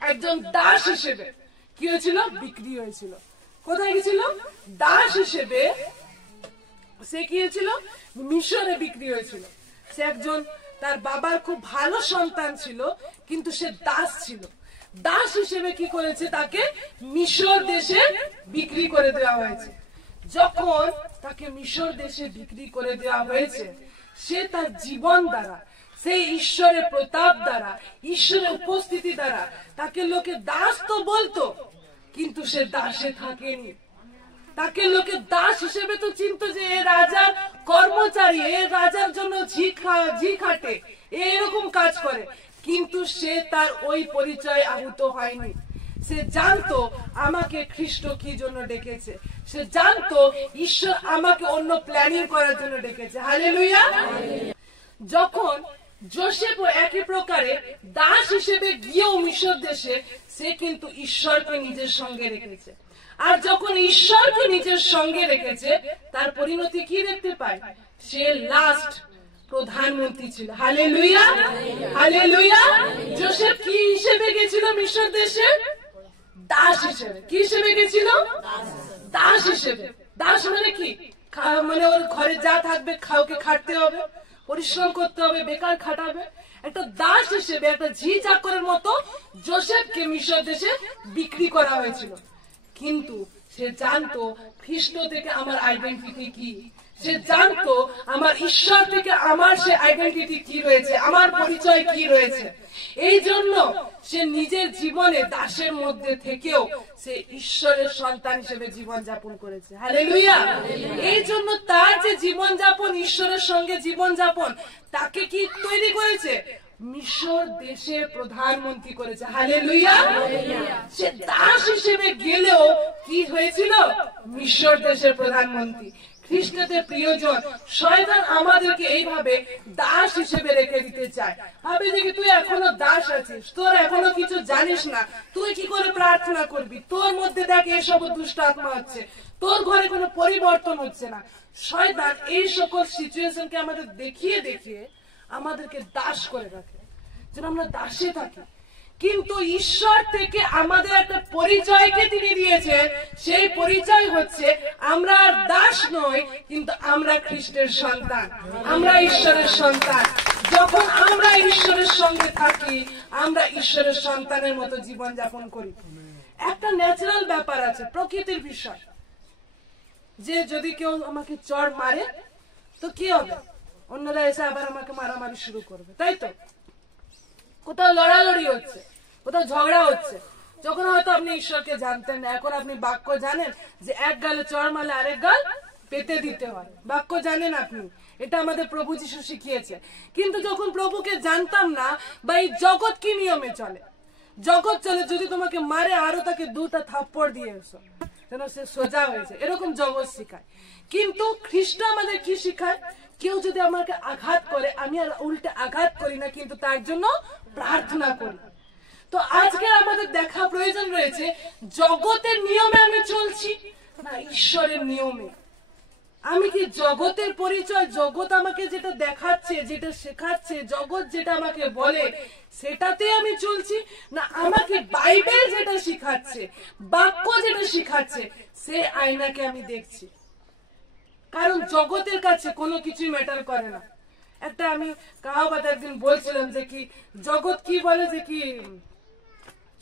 একজন দাস হিসেবে কি হয়েছিল? বিক্রি হয়েছিল। কোথায় গেছিল? দাস হিসেবে সে কি হয়েছিল? মিশরে বিক্রি হয়েছিল। সে একজন, তার বাবার খুব ভালো সন্তান ছিল, কিন্তু সে দাস ছিল। দাস হিসেবে কি করেছে? তাকে মিশর দেশে বিক্রি করে দেওয়া হয়েছে। যখন তাকে মিশর দেশে বিক্রি করে দেওয়া হয়েছে, সে তার জীবন দ্বারা, সেই ঈশ্বরের প্রতাপ দ্বারা, ঈশ্বরের উপস্থিতি দ্বারা তাকে লোকে দাস তো বলতো, কিন্তু সে দাসে থাকেনি। তাকে লোকে দাস হিসেবে তো চিনত যে এ রাজার কর্মচারী, এ রাজার জন্য ঝি খাটে, এরকম কাজ করে, কিন্তু সে তার ওই পরিচয় আহুত হয়নি। সে জানতো আমাকে খ্রিস্ট কি জন্য ডেকেছে, সে জানতো ঈশ্বর আমাকে অন্য প্ল্যানিং করার জন্য ডেকেছে। হালেলুয়া। যখন যোসেফ একই প্রকারে দাস হিসেবে গিয়েও মিশর দেশে, সে কিন্তু ঈশ্বরকে নিজের সঙ্গে রেখেছে। আর যখন ঈশ্বরকে নিজের সঙ্গে রেখেছে, তার পরিণতি কি দেখতে পায়? সে লাস্ট প্রধানমন্ত্রী ছিল। Hallelujah, hallelujah. যোসেফ কি হিসেবে গেছিল মিশর দেশে? দাস হিসেবে। কি হিসেবে গেছিল? দাস হিসেবে। দাস মানে কি? মানে ওর ঘরে যা থাকবে ওকে খাটতে হবে, পরিশ্রম করতে হবে, বেকার খাটাবে। একটা দাস হিসেবে, একটা ঝি চাকরের মতো যোসেফকে মিশর দেশে বিক্রি করা হয়েছিল। কিন্তু সে জানতো খ্রিস্ট থেকে আমার আইডেন্টিটি কি, সে জানতো আমার ঈশ্বর থেকে আমার সে আইডেন্টিটি কি রয়েছে, আমার পরিচয় কি রয়েছে। এই জন্য সে নিজের জীবনে দাসের মধ্যে থেকেও সে ঈশ্বরের সন্তান হিসেবে জীবন যাপন করেছে। হালেলুয়া। এই জন্য তার যে জীবন যাপন, ঈশ্বরের সঙ্গে জীবন যাপন, তাকে কি তৈরি করেছে? মিশর দেশের প্রধানমন্ত্রী করেছে। হালেলুয়া। সে দাস হিসেবে গেলেও কি হয়েছিল? মিশর দেশের প্রধানমন্ত্রী। খ্রিস্টদের প্রিয়জন, শয়তান আমাদেরকে এইভাবে দাস হিসেবে রেখে দিতে চায়। ভাবে যে তুই এখনো দাস আছিস, তোর এখনো কিছু জানিস না, তুই কি করে প্রার্থনা করবি, তোর মধ্যে দেখ এসব দুষ্ট আত্মা হচ্ছে, তোর ঘরে কোনো পরিবর্তন হচ্ছে না। শয়তান এই সকল সিচুয়েশনকে আমাদের দেখিয়ে দেখিয়ে আমাদেরকে দাস করে রাখে, যেন আমরা দাসে থাকি। কিন্তু ঈশ্বর থেকে আমাদের একটা পরিচয়কে তিনি দিয়েছেন, সেই পরিচয় হচ্ছে আমরা আর দাস নই, কিন্তু আমরা খ্রিস্টের সন্তান, আমরা ঈশ্বরের সন্তান। যখন আমরা ঈশ্বরের সঙ্গে থাকি, আমরা ঈশ্বরের সন্তানের মতো জীবন যাপন করি। একটা ন্যাচারাল ব্যাপার আছে, প্রকৃতির বিষয়, যে যদি কেউ আমাকে চড় মারে তো কি হবে? অন্যরা এসে আবার আমাকে মারামারি শুরু করবে, তাই তো? কোথাও লড়ালড়ি হচ্ছে, কোথাও ঝগড়া হচ্ছে। যখন হয়তো আপনি ঈশ্বরকে জানতেন না, এখন আপনি বাক্য জানেন যে এক গালে চড় মারলে আরেক গাল পেতে দিতে হয়। বাক্য জানেন আপনি, এটা আমাদের প্রভু যিশু শিখিয়েছে। কিন্তু যখন প্রভুকে জানতাম না, বা এই জগৎ কি নিয়মে চলে, জগৎ চলে যদি তোমাকে মারে আরো তাকে দুটা থাপ্পড় দিয়ে এসো যেন সে সোজা হয়েছে, এরকম জগৎ শিখায়। কিন্তু খ্রিস্ট আমাদের কি শিখায়? কেউ যদি আমাকে আঘাত করে, আমি আর উল্টে আঘাত করি না, কিন্তু তার জন্য প্রার্থনা করি। তো আজকে আমাদের দেখা প্রয়োজন রয়েছে জগতের নিয়মে আমি চলছি না ঈশ্বরের নিয়মে। আমি কি জগতের পরিচয়, জগৎ আমাকে যেটা দেখাচ্ছে, যেটা শেখাচ্ছে, জগৎ যেটা আমাকে বলে সেটাতে আমি চলছি, না আমাকে বাইবেল যেটা শিখাচ্ছে, বাক্য যেটা শিখাচ্ছে সে আয়নাকে আমি দেখছি। কারণ জগতের কাছে কোনো কিছুই ম্যাটার করে না। একটা আমি কাহাবাত একদিন বলছিলাম যে কি জগৎ কি বলে যে কি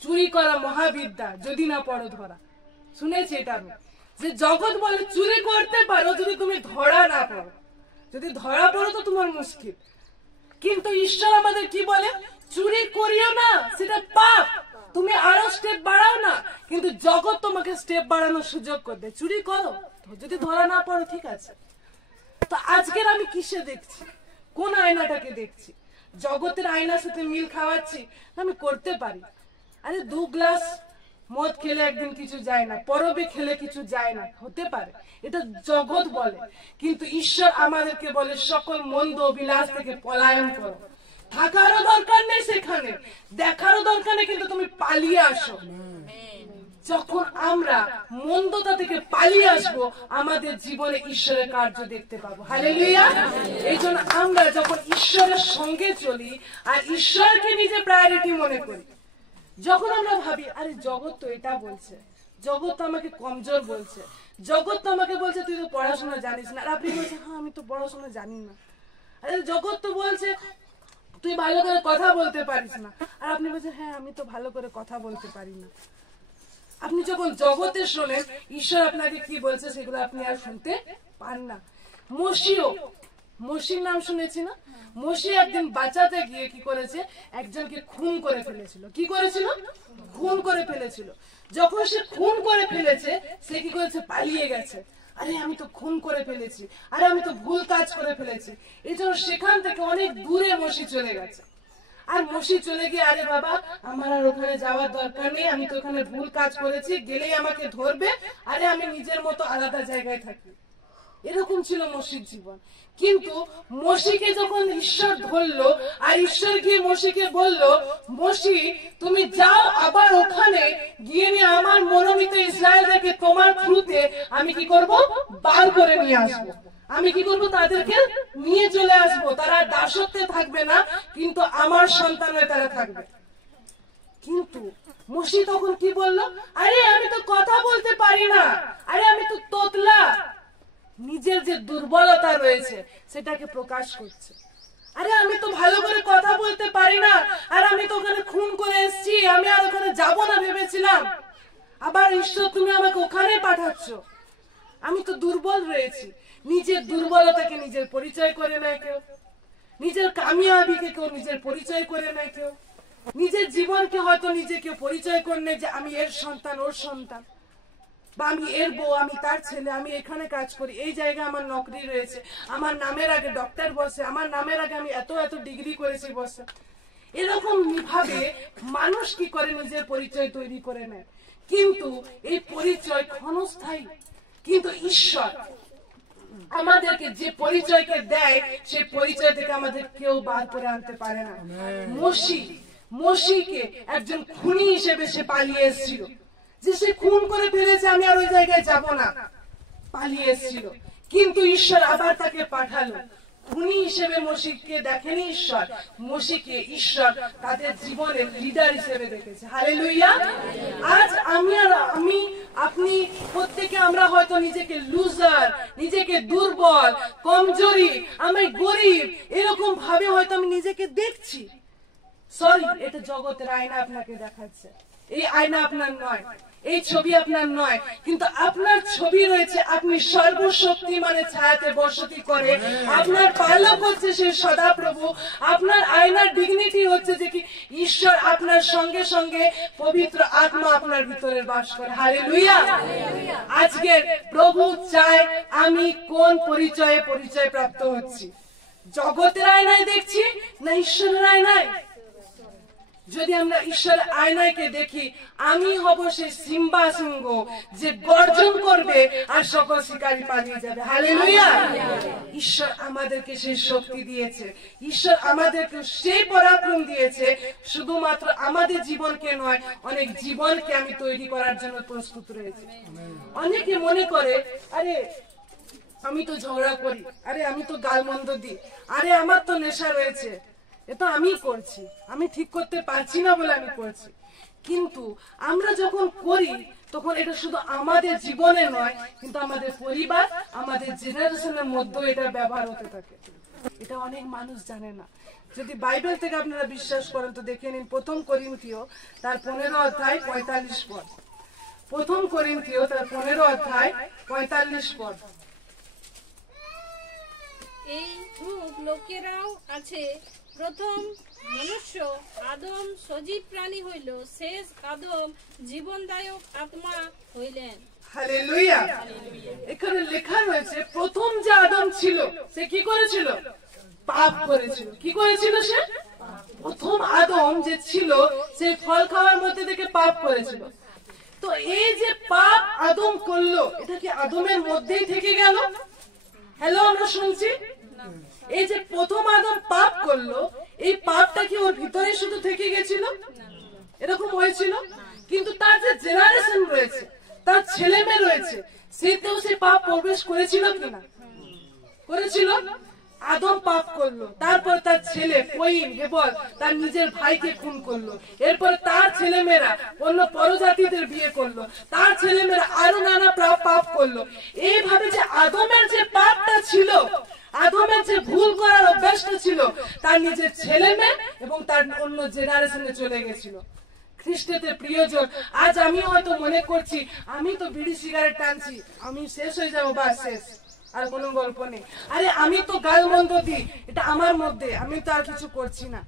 চুরি করা মহাবিদ্যা যদি না পড়ো ধরা। শুনেছি এটা আমি, যে জগৎ বলে চুরি করতে পারো যদি তুমি ধরা না পড়ো, যদি ধরা পড়ো তো তোমার মুশকিল। কিন্তু ঈশ্বর আমাদের কি বলে, চুরি করিও না, সেটা পাপ, তুমি আরো স্টেপ বাড়াও না। কিন্তু জগৎ তোমাকে স্টেপ বাড়ানোর সুযোগ করবে, চুরি করো, যদি ধরা না পড়ো ঠিক আছে। তো আজকের আমি কিসে দেখছি, কোন আয়নাটাকে দেখছি? জগতের আয়নার সাথে মিল খাওয়াচ্ছি, আমি করতে পারি। আরে 2 গ্লাস মদ খেলে একদিন কিছু যায় না, পরবে খেলে কিছু যায় না, হতে পারে, এটা জগৎ বলে। কিন্তু ঈশ্বর আমাদেরকে বলে সকল মন্দ অভিলাষ থেকে পলায়ন করো। থাকারও দরকার নেই সেখানে, দেখারও দরকার নেই, কিন্তু তুমি পালিয়ে আসো। যখন আমরা মন্দতা থেকে পালিয়ে আসবো আমাদের জীবনে ঈশ্বরের কার্য দেখতে পাবো। হালেলুয়া। এই জন্য আমরা যখন ঈশ্বরের সঙ্গে চলি আর ঈশ্বরকে নিজে প্রায়োরিটি মনে করি, যখন আমরা ভাবি আরে জগৎ তো এটা বলছে, জগৎ তো আমাকে কমজোর বলছে, জগৎ তো আমাকে বলছে তুই তো পড়াশোনা জানিস না, আর আপনি বলছেন হ্যাঁ আমি তো পড়াশোনা জানি না। আরে জগৎ তো বলছে তুই ভালো করে কথা বলতে পারিস না, আর আপনি বলছেন হ্যাঁ আমি তো ভালো করে কথা বলতে পারি না। আপনি যখন জগতে শোনেন ঈশ্বর আপনাকে কি বলছে সেগুলো আপনি আর শুনতে পান না। মসির নাম শুনেছি না? মসি একদিন বাঁচাতে গিয়ে কি করেছে, একজনকে খুন করে ফেলেছিল। কি করেছিল? খুন করে ফেলেছিল। যখন সে খুন করে ফেলেছে সে কি করেছে, পালিয়ে গেছে। আরে আমি তো খুন করে ফেলেছি, আরে আমি তো ভুল কাজ করে ফেলেছি। এই জন্য সেখান থেকে অনেক দূরে মসি চলে গেছে। আর মসি চলে গিয়ে আরে বাবা আমার আর ওখানে যাওয়ার দরকার নেই, আমি তো ওখানে ভুল কাজ করেছি, গেলেই আমাকে ধরবে, আরে আমি নিজের মতো আলাদা জায়গায় থাকি। এরকম ছিল মসির জীবন। কিন্তু মসিকে যখন ঈশ্বর ধরলো আর ঈশ্বর গিয়ে মসিকে বললো মসি তুমি যাও আবার ওখানে গিয়ে নিয়ে আমার মনোনীত ইসরায়েলকে তোমার থ্রুতে আমি কি করব, বার করে নিয়ে আসবো। আমি কি করবো, তাদেরকে নিয়ে চলে আসবো, তারা দাসত্বে থাকবে না, কিন্তু আমার সন্তান হয়ে তারা থাকবে। কিন্তু মসি তখন কি বললো, আরে আমি তো কথা বলতে পারি না, আরে আমি তো তোতলা। নিজের যে দুর্বলতা রয়েছে সেটাকে প্রকাশ করছে। আরে আমি তো ভালো করে কথা বলতে পারি না, আর আমি তো ওখানে খুন করে এসেছি, আমি আর ওখানে যাবো না ভেবেছিলাম, আবার ঈশ্বর তুমি আমাকে ওখানে পাঠাচ্ছ, আমি তো দুর্বল রয়েছি। নিজের দুর্বলতাকে নিজের পরিচয় করে নেয় কেউ, নিজের কামিয়াবিকে কেউ নিজের পরিচয় করে নেয় কেউ, নিজের জীবনকে হয়তো নিজে কেউ পরিচয় করে নেয় যে আমি এর সন্তান, ওর সন্তান, বা আমি এর বউ, আমি তার ছেলে, আমি এখানে কাজ করি, এই জায়গায় আমার নকরি রয়েছে, আমার নামের আগে ডক্টর বসে, আমার নামের আগে আমি এত এত ডিগ্রি করেছি বসে। এরকম ভাবে মানুষ কি করে নিজের পরিচয় তৈরি করে নেয়, কিন্তু এই পরিচয় ক্ষণস্থায়ী। কিন্তু ঈশ্বর আমাদেরকে যে পরিচয়কে দেয় সেই পরিচয় থেকে আমাদের কেউ বার করে আনতে পারে না। মসিকে একজন খুনি হিসেবে সে পালিয়ে এসেছিল, যে সে খুন করে ফেলেছে, আমি আর ওই জায়গায় যাব না, পালিয়ে এসেছিল। কিন্তু ঈশ্বর আবার তাকে পাঠালো খুনি হিসেবে। মসিকে দেখেনি ঈশ্বর, মসিকে ঈশ্বর তাদের জীবনের লিডার হিসেবে দেখেছে। হালেলুয়া। আজ আমি আপনি প্রত্যেকে আমরা হয়তো নিজেকে লুজার, নিজেকে দুর্বল, কমজোরি, আমি গরিব, এরকম ভাবে হয়তো আমি নিজেকে দেখছি। সরি, এটা জগতের আয়না আপনাকে দেখাচ্ছে। এই আয়না আপনার নয়, এই ছবি আপনার নয়, কিন্তু আপনার ছবি রয়েছে আপনি সর্বশক্তিমানের ছায়াতে বসতি করে, আপনার পালক হচ্ছে সেই সদাপ্রভু, আপনার আয়নার ডিগনিটি হচ্ছে যে কি ঈশ্বর আপনার সঙ্গে সঙ্গে পবিত্র আত্মা আপনার ভিতরে বাস করে। হালেলুয়া। আজকে প্রভু চায় আমি কোন পরিচয়ে পরিচয় প্রাপ্ত হচ্ছি, জগতের আয়নায় দেখছি না ঈশ্বরের আয়নায়? যদি আমরা ঈশ্বরের আয়নাকে দেখি, আমি হব সেই সিম্বা সিংহ যে গর্জন করবে আর সকল শিকারী পালিয়ে যাবে। হালেলুয়া। ঈশ্বর আমাদেরকে সেই শক্তি দিয়েছে, ঈশ্বর আমাদেরকে সেই পরাক্রম দিয়েছে, শুধুমাত্র আমাদের জীবনকে নয়, অনেক জীবনকে আমি তৈরি করার জন্য প্রস্তুত রয়েছে। অনেকে মনে করে, আরে আমি তো ঝগড়া করি, আরে আমি তো গালমন্দ দিই, আরে আমার তো নেশা রয়েছে, এটা আমি করছি, আমি ঠিক করতে পারছি না বলে আমি করছি। কিন্তু আমরা যখন করি তখন এটা শুধু আমাদের জীবনে নয়, কিন্তু আমাদের পরিবার, আমাদের জেনারেশনের মধ্যে এটা ব্যবহার হতে থাকে। এটা অনেক মানুষ জানে না। যদি বাইবেল থেকে আপনারা বিশ্বাস করেন তো দেখে নিন, 1 করিন্থীয় তার 15 অধ্যায় 45 পদ। 1 করিন্থীয় তার 15 অধ্যায় 45 পদ। এই যুগ লোকেরাও আছে, প্রথম মনুষ্য আদম সজীব প্রাণী হইল, শেষ আদম জীবনদায়ক আত্মা হইলেন। হালেলুয়া। এখানে লেখা রয়েছে প্রথম যে আদম ছিল সে কি করেছিল? পাপ করেছিল। কি করেছিল সে? প্রথম আদম যে ছিল সে ফল খাওয়ার মধ্যে থেকে পাপ করেছিল। তো এই যে পাপ আদম করলো, এটা কি আদমের মধ্যেই থেকে গেল? হ্যালো, আমরা শুনছি। এই যে প্রথম আদম পাপ করলো, এই পাপটা কি ওর ভিতরে শুধু থেকে গেছিল? এরকম হয়েছিল? কিন্তু তার যে জেনারেশন রয়েছে, তার ছেলে মেয়ে রয়েছে, সেতেও সে পাপ প্রবেশ করেছিল কিনা? করেছিল। আদম পাপ করলো, তারপর তার ছেলে কয়িন হেবল তার নিজের ভাইকে খুন করলো, এরপর তার ছেলে মেয়েরা অন্য পরজাতিদের বিয়ে করলো, তার ছেলে মেয়েরা আরো নানা পাপ করলো। এইভাবে যে আদমের যে পাপটা ছিল, আদমের যে ভুল করার অভ্যাসটা ছিল, তার নিজের ছেলে মেয়ে এবং তার অন্য জেনারেশনে চলে গেছিল। খ্রিস্টেতে প্রিয়জন, আজ আমি হয়তো মনে করছি আমি তো বিড়ি সিগারেট টানছি, আমি শেষ হয়ে যাবো, বা শেষ, আর কোনো গল্প নেই। আরে আমি তো গালমন্দ দিই, এটা আমার মধ্যে, আমি তো আর কিছু করছি না।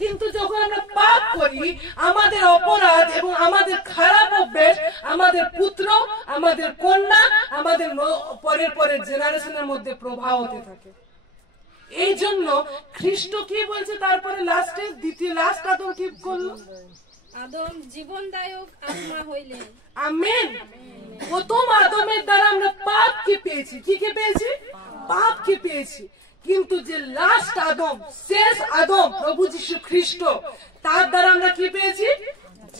কিন্তু যখন আমরা পাপ করি, আমাদের অপরাধ এবং আমাদের খারাপ অভ্যাস আমাদের পুত্র, আমাদের কন্যা, আমাদের পরের জেনারেশনের মধ্যে প্রভাব হতে থাকে। এই জন্য খ্রিস্ট কি বলছে তারপরে লাস্টে, লাস্ট আদম কি করলো? আদম জীবনদায়ক আত্মা হইলেন। আমেন। প্রথম আদমের দ্বারা আমরা পাপ কি পেয়েছি? কি পেয়েছি? পাপ কি পেয়েছি। কিন্তু যে লাস্ট আদম, শেষ আদম প্রভু যীশু খ্রিস্ট, তার দ্বারা আমরা কি পেয়েছি?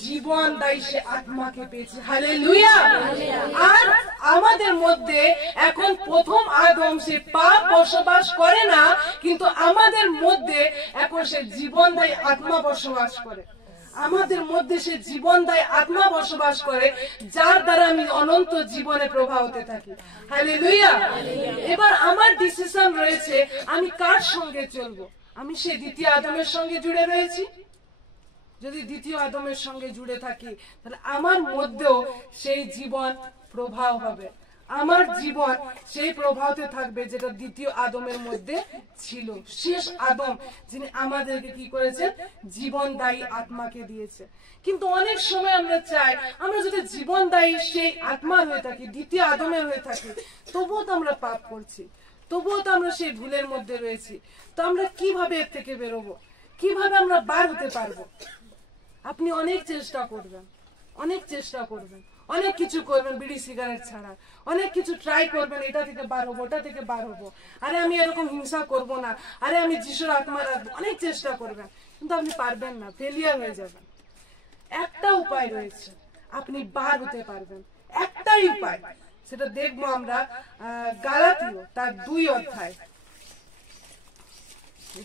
জীবনদায়ী সে আত্মাকে পেয়েছি। হালেলুয়া। আর আমাদের মধ্যে এখন প্রথম আদম সে পাপ বসবাস করে না, কিন্তু আমাদের মধ্যে এখন সে জীবনদায়ী আত্মা বসবাস করে। আমাদের মধ্যে সে জীবনদায়ী আত্মা বসবাস করে, যার দ্বারা আমি অনন্ত জীবনে প্রবাহ হতে থাকি। হালেলুয়া। এবার আমার ডিসিশন রয়েছে আমি কার সঙ্গে চলবো। আমি সেই দ্বিতীয় আদমের সঙ্গে জুড়ে রয়েছি। যদি দ্বিতীয় আদমের সঙ্গে জুড়ে থাকি, তাহলে আমার মধ্যেও সেই জীবন প্রবাহ হবে। আমার জীবন সেই প্রভাবতে থাকবে যেটা দ্বিতীয় আদমের মধ্যে ছিল। শেষ আদম যিনি আমাদেরকে কি করেছেন? জীবনদায়ী আত্মাকে দিয়েছে। কিন্তু অনেক সময় আমরা চাই আমরা যদি জীবনদায়ী সেই আত্মার হয়ে থাকি, দ্বিতীয় আদমের হয়ে থাকি, তবুও তো আমরা পাপ করছি, তবুও তো আমরা সেই ভুলের মধ্যে রয়েছি। তো আমরা কিভাবে এর থেকে বেরোবো? কিভাবে আমরা বার হতে পারবো? আপনি অনেক চেষ্টা করবেন, অনেক চেষ্টা করবেন, অনেক কিছু করবেন বিড়ি সিগারেট ছাড়া, অনেক কিছু ট্রাই করবেন, এটা থেকে বার হবো, ওটা থেকে বার হবো, আরে আমি এরকম হিংসা করব না, আরে আমি যিশুর আত্মা রাখবো, অনেক চেষ্টা করবেন, কিন্তু আপনি পারবেন না, ফেলিয়ার হয়ে যাবেন। একটা উপায় রয়েছে, আপনি বার হতে পারবেন, একটাই উপায়, সেটা দেখবো আমরা গালাতীয় তার 2 অধ্যায়।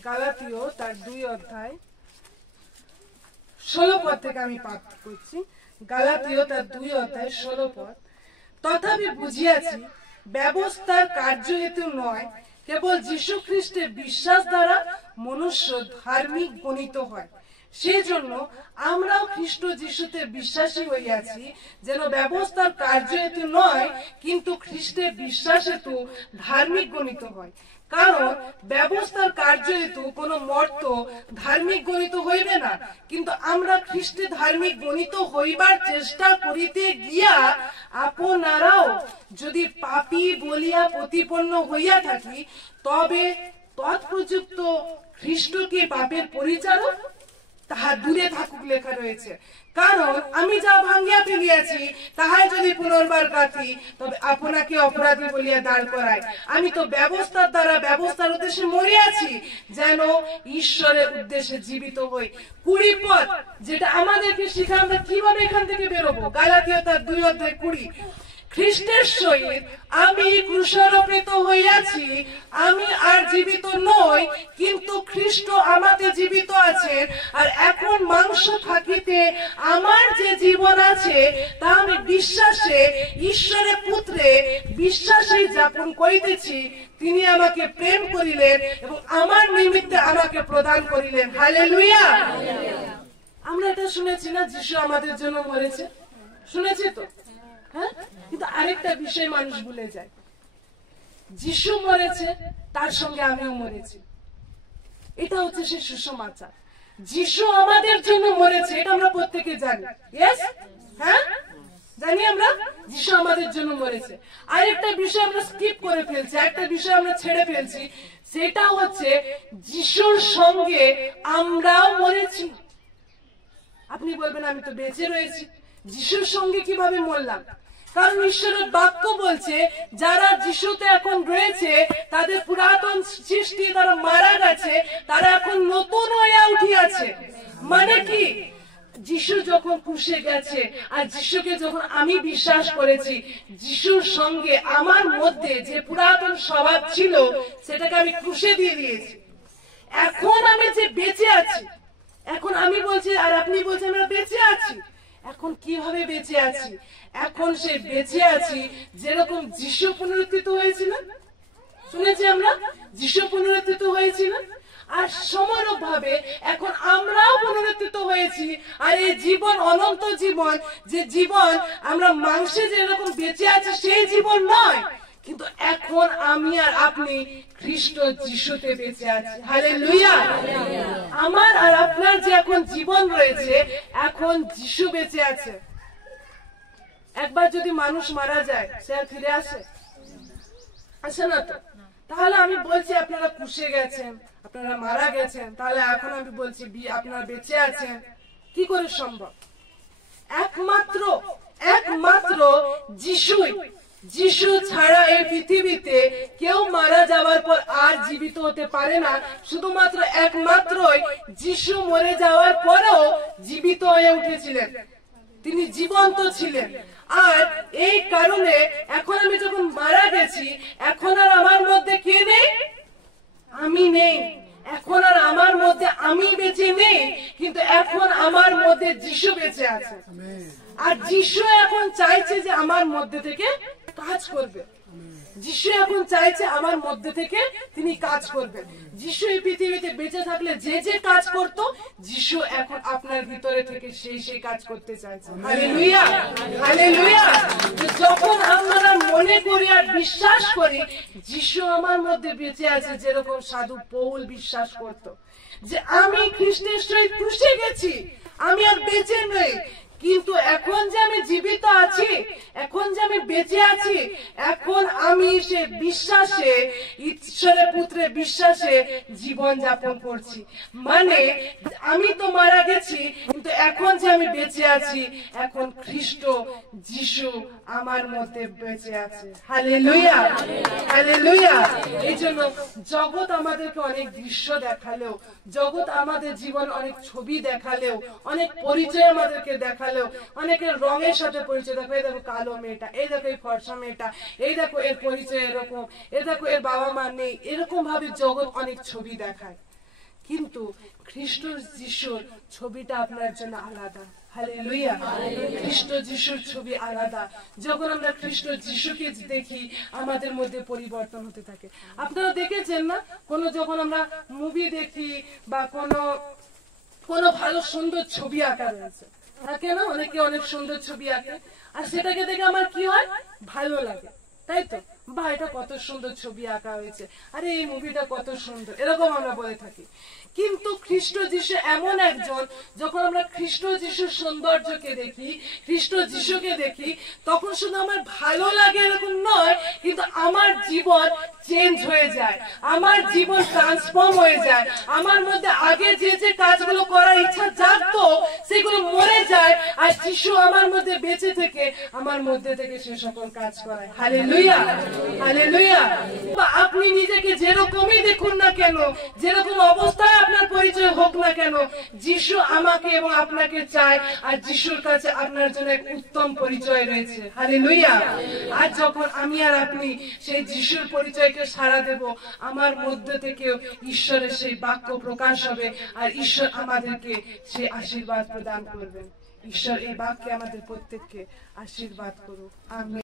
গালাতীয় তার 2 অধ্যায় 16 পদ থেকে আমি পাঠ করছি। গালাতীয় তার 2 অধ্যায় 16 পদ। তথাপি বুঝিয়াছি ব্যবস্থার কার্য হেতু নয়, কেবল যীশু খ্রিস্টের বিশ্বাস দ্বারা মনুষ্য ধার্মিক গণিত হয়। সেজন্য আমরাও খ্রিস্ট যীশুতে বিশ্বাসী হইয়াছি, যেন ব্যবস্থার কার্য হেতু নয়, কিন্তু খ্রিস্টের বিশ্বাস হেতু ধার্মিক গণিত হয়। কারণ ব্যবস্থার কার্য হেতু কোন মর্ত ধার্মিক গণিত হইবে না, কিন্তু আমরা খ্রিস্টে ধার্মিক গণিত হইবার চেষ্টা করিতে গিয়া আপনারাও যদি পাপী বলিয়া প্রতিপন্ন হইয়া থাকি, তবে তৎপ্রযুক্ত খ্রিস্ট কি পাপের পরিচারক? তাহা দূরে থাকুক লেখা রয়েছে। কারণ আমি যা ভাঙ্গিয়া ফেলিয়াছি তাহাই যদি পুনর্বার গাঁথি, তবে আপনাকে অপরাধী বলিয়া দাঁড় করায়। আমি তো ব্যবস্থার দ্বারা ব্যবস্থার উদ্দেশ্যে মরিয়াছি, যেন ঈশ্বরের উদ্দেশ্যে জীবিত হই। 20 পদ যেটা আমাদেরকে শিখায় আমরা কিভাবে এখান থেকে বেরোবো। গালাতিয়া তার 2:20, খ্রিস্টের সহিত আমি ক্রুশারোপিত হইয়াছি, আমি আর জীবিত নই, কিন্তু খ্রিস্ট আমাতে জীবিত আছেন। আর এখন মাংস থাকিতে আমার যে জীবন আছে, তা আমি বিশ্বাসে ঈশ্বরের পুত্রে বিশ্বাসে যাপন করিতেছি। তিনি আমাকে প্রেম করিলেন এবং আমার নিমিত্তে আমাকে প্রদান করিলেন। হালেলুয়া। আমরা এটা শুনেছি না, যিশু আমাদের জন্য মরেছে, শুনেছি তো? হ্যাঁ, কিন্তু আরেকটা বিষয় মানুষ ভুলে যায়, যিশু মরেছে তার সঙ্গে আমিও মরেছি। এটা হচ্ছে সে সুসমাচার। যিশু আমাদের জন্য মরেছে, এটা আমরা প্রত্যেকে জানি। ইয়েস, হ্যাঁ জানি আমরা, যিশু আমাদের জন্য মরেছে। আরেকটা বিষয় আমরা স্কিপ করে ফেলছি, একটা বিষয় আমরা ছেড়ে ফেলছি, সেটা হচ্ছে যিশুর সঙ্গে আমরাও মরেছি। আপনি বলবেন আমি তো বেঁচে রয়েছি, যিশুর সঙ্গে কিভাবে মরলাম? কারণ ঈশ্বরের বাক্য বলছে যারা যিশুতে এখন রয়েছে তাদের পুরাতন সৃষ্টি তারা মারা গেছে, তারা এখন নতুন হয়ে উঠিয়াছে। মানে কি? যিশু যখন ক্রুশে গেছে আর যিশুকে যখন আমি বিশ্বাস করেছি, যিশুর সঙ্গে আমার মধ্যে যে পুরাতন স্বভাব ছিল সেটাকে আমি ক্রুশে দিয়ে দিয়েছি। এখন আমি যে বেঁচে আছি, এখন আমি বলছি আর আপনি বলছেন আমরা বেঁচে আছি। এখন কিভাবে বেঁচে আছি? এখন সে বেঁচে আছি যেরকম যিশু পুনরুত্থিত হয়েছিলেন। শুনেছি আমরা যিশু পুনরুত্থিত হয়েছিলেন, আর সমানভাবে ভাবে এখন আমরাও পুনরুত্থিত হয়েছি। আর এই জীবন অনন্ত জীবন, যে জীবন আমরা মাংসে যেরকম বেঁচে আছি সেই জীবন নয়, কিন্তু এখন আমি আর আপনি খ্রিস্ট যিশুতে বেঁচে আছি। হালেলুয়া। আমার আর আপনার যে এখন জীবন রয়েছে, এখন যিশু বেঁচে আছে। একবার যদি মানুষ মারা যায় সে আর ফিরে আসে? আসে না তো। তাহলে আমি বলছি আপনারা ক্রুশে গেছেন, আপনারা মারা গেছেন, তাহলে এখন আমি বলছি আপনারা বেঁচে আছেন। কি করে সম্ভব? একমাত্র যিশুই। যিশু ছাড়া এই পৃথিবীতে কেউ মারা যাওয়ার পর আর জীবিত হতে পারে না। শুধুমাত্র একমাত্রই যিশু মরে যাওয়ার পরেও জীবিত হয়ে উঠেছিলেন, তিনি জীবন্ত ছিলেন। আর এই কারণে এখন আমি যখন মারা গেছি, এখন আর আমার মধ্যে কে নেই? আমি নেই। এখন আর আমার মধ্যে আমি বেঁচে নেই, কিন্তু এখন আমার মধ্যে যিশু বেঁচে আছে। আর যিশু এখন চাইছে যে আমার মধ্যে থেকে কাজ করবে। যিশু এখন চাইছে আমার মধ্যে থেকে তিনি কাজ করবেন। যিশু এই পৃথিবীতে বেঁচে থাকলে যে যে কাজ করত, যিশু এখন আপনার ভিতরে থেকে সেই কাজ করতে চাইছে। Hallelujah, hallelujah. যখন আমরা মনে করি আর বিশ্বাস করি যিশু আমার মধ্যে বেঁচে আছে, যেরকম সাধু পৌল বিশ্বাস করত যে আমি খ্রিস্টের সহিত ক্রুশে গেছি, আমি আর বেঁচে নই, কিন্তু এখন যে আমি জীবিত আছি, এখন যে আমি বেঁচে আছি, এখন আমি সে বিশ্বাসে, ঈশ্বরের পুত্রের বিশ্বাসে জীবন যাপন করছি। মানে আমি তো মারা গেছি, কিন্তু এখন যে আমি বেঁচে আছি, এখন খ্রিস্ট যিশু আমার মধ্যে বেঁচে আছে। Hallelujah, hallelujah. এই জন্য জগৎ আমাদেরকে অনেক দৃশ্য দেখালেও, জগৎ আমাদের জীবন অনেক ছবি দেখালেও, অনেক পরিচয় আমাদেরকে দেখালেও, অনেকের রঙের সাথে পরিচয় দেখো, এই দেখো কালো মেয়েটা, এই দেখো এই ফর্সা মেয়েটা, এই দেখো এর পরিচয় এরকম, এই দেখো এর বাবা মা নেই, এরকম ভাবে জগৎ অনেক ছবি দেখায়। কিন্তু খ্রিস্ট যিশুর ছবিটা আপনার জন্য আলাদা। হালেলুয়া। খ্রিস্ট যিশুর ছবি আলাদা। যখন আমরা খ্রিস্ট যিশুকে দেখি, আমাদের মধ্যে পরিবর্তন হতে থাকে। আপনারা দেখেছেন না, যখন আমরা মুভি দেখি বা কোনো ভালো সুন্দর ছবি আঁকা রয়েছে, থাকে না, অনেকে অনেক সুন্দর ছবি আঁকে, আর সেটাকে দেখে আমার কি হয়? ভালো লাগে, তাই তো? বা এটা কত সুন্দর ছবি আঁকা হয়েছে, আরে এই মুভিটা কত সুন্দর, এরকম আমরা বলে থাকি। কিন্তু খ্রিস্ট যিশু এমন একজন, যখন আমরা খ্রিস্ট যিশুর সৌন্দর্যকে দেখি, খ্রিস্ট যিশুকে দেখি, তখন শুধু আমার ভালো লাগে এরকম নয়, কিন্তু আমার জীবন চেঞ্জ হয়ে যায়, আমার জীবন ট্রান্সফর্ম হয়ে যায়, আমার মধ্যে আগে যে যে কাজগুলো করার ইচ্ছা জাগতো সেগুলো মরে যায়, আর যিশু আমার মধ্যে বেঁচে থেকে আমার মধ্যে থেকে সে সকল কাজ করায়। Hallelujah, hallelujah. আপনি নিজেকে যেরকমই দেখুন না কেন, যেরকম অবস্থায় আপনার পরিচয় হোক না কেন, যিশু আমাকে এবং আপনাকে চায়, আর যিশুর কাছে আপনার জন্য এক উত্তম পরিচয় রয়েছে। হালেলুয়া। আর যখন আমি আর আপনি সেই যিশুর পরিচয়কে সাড়া দেব, আমার মধ্যে থেকেও ঈশ্বরের সেই বাক্য প্রকাশ হবে, আর ঈশ্বর আমাদেরকে সেই আশীর্বাদ প্রদান করবেন। ঈশ্বর এই বাক্যে আমাদের প্রত্যেককে আশীর্বাদ করুক। আমেন।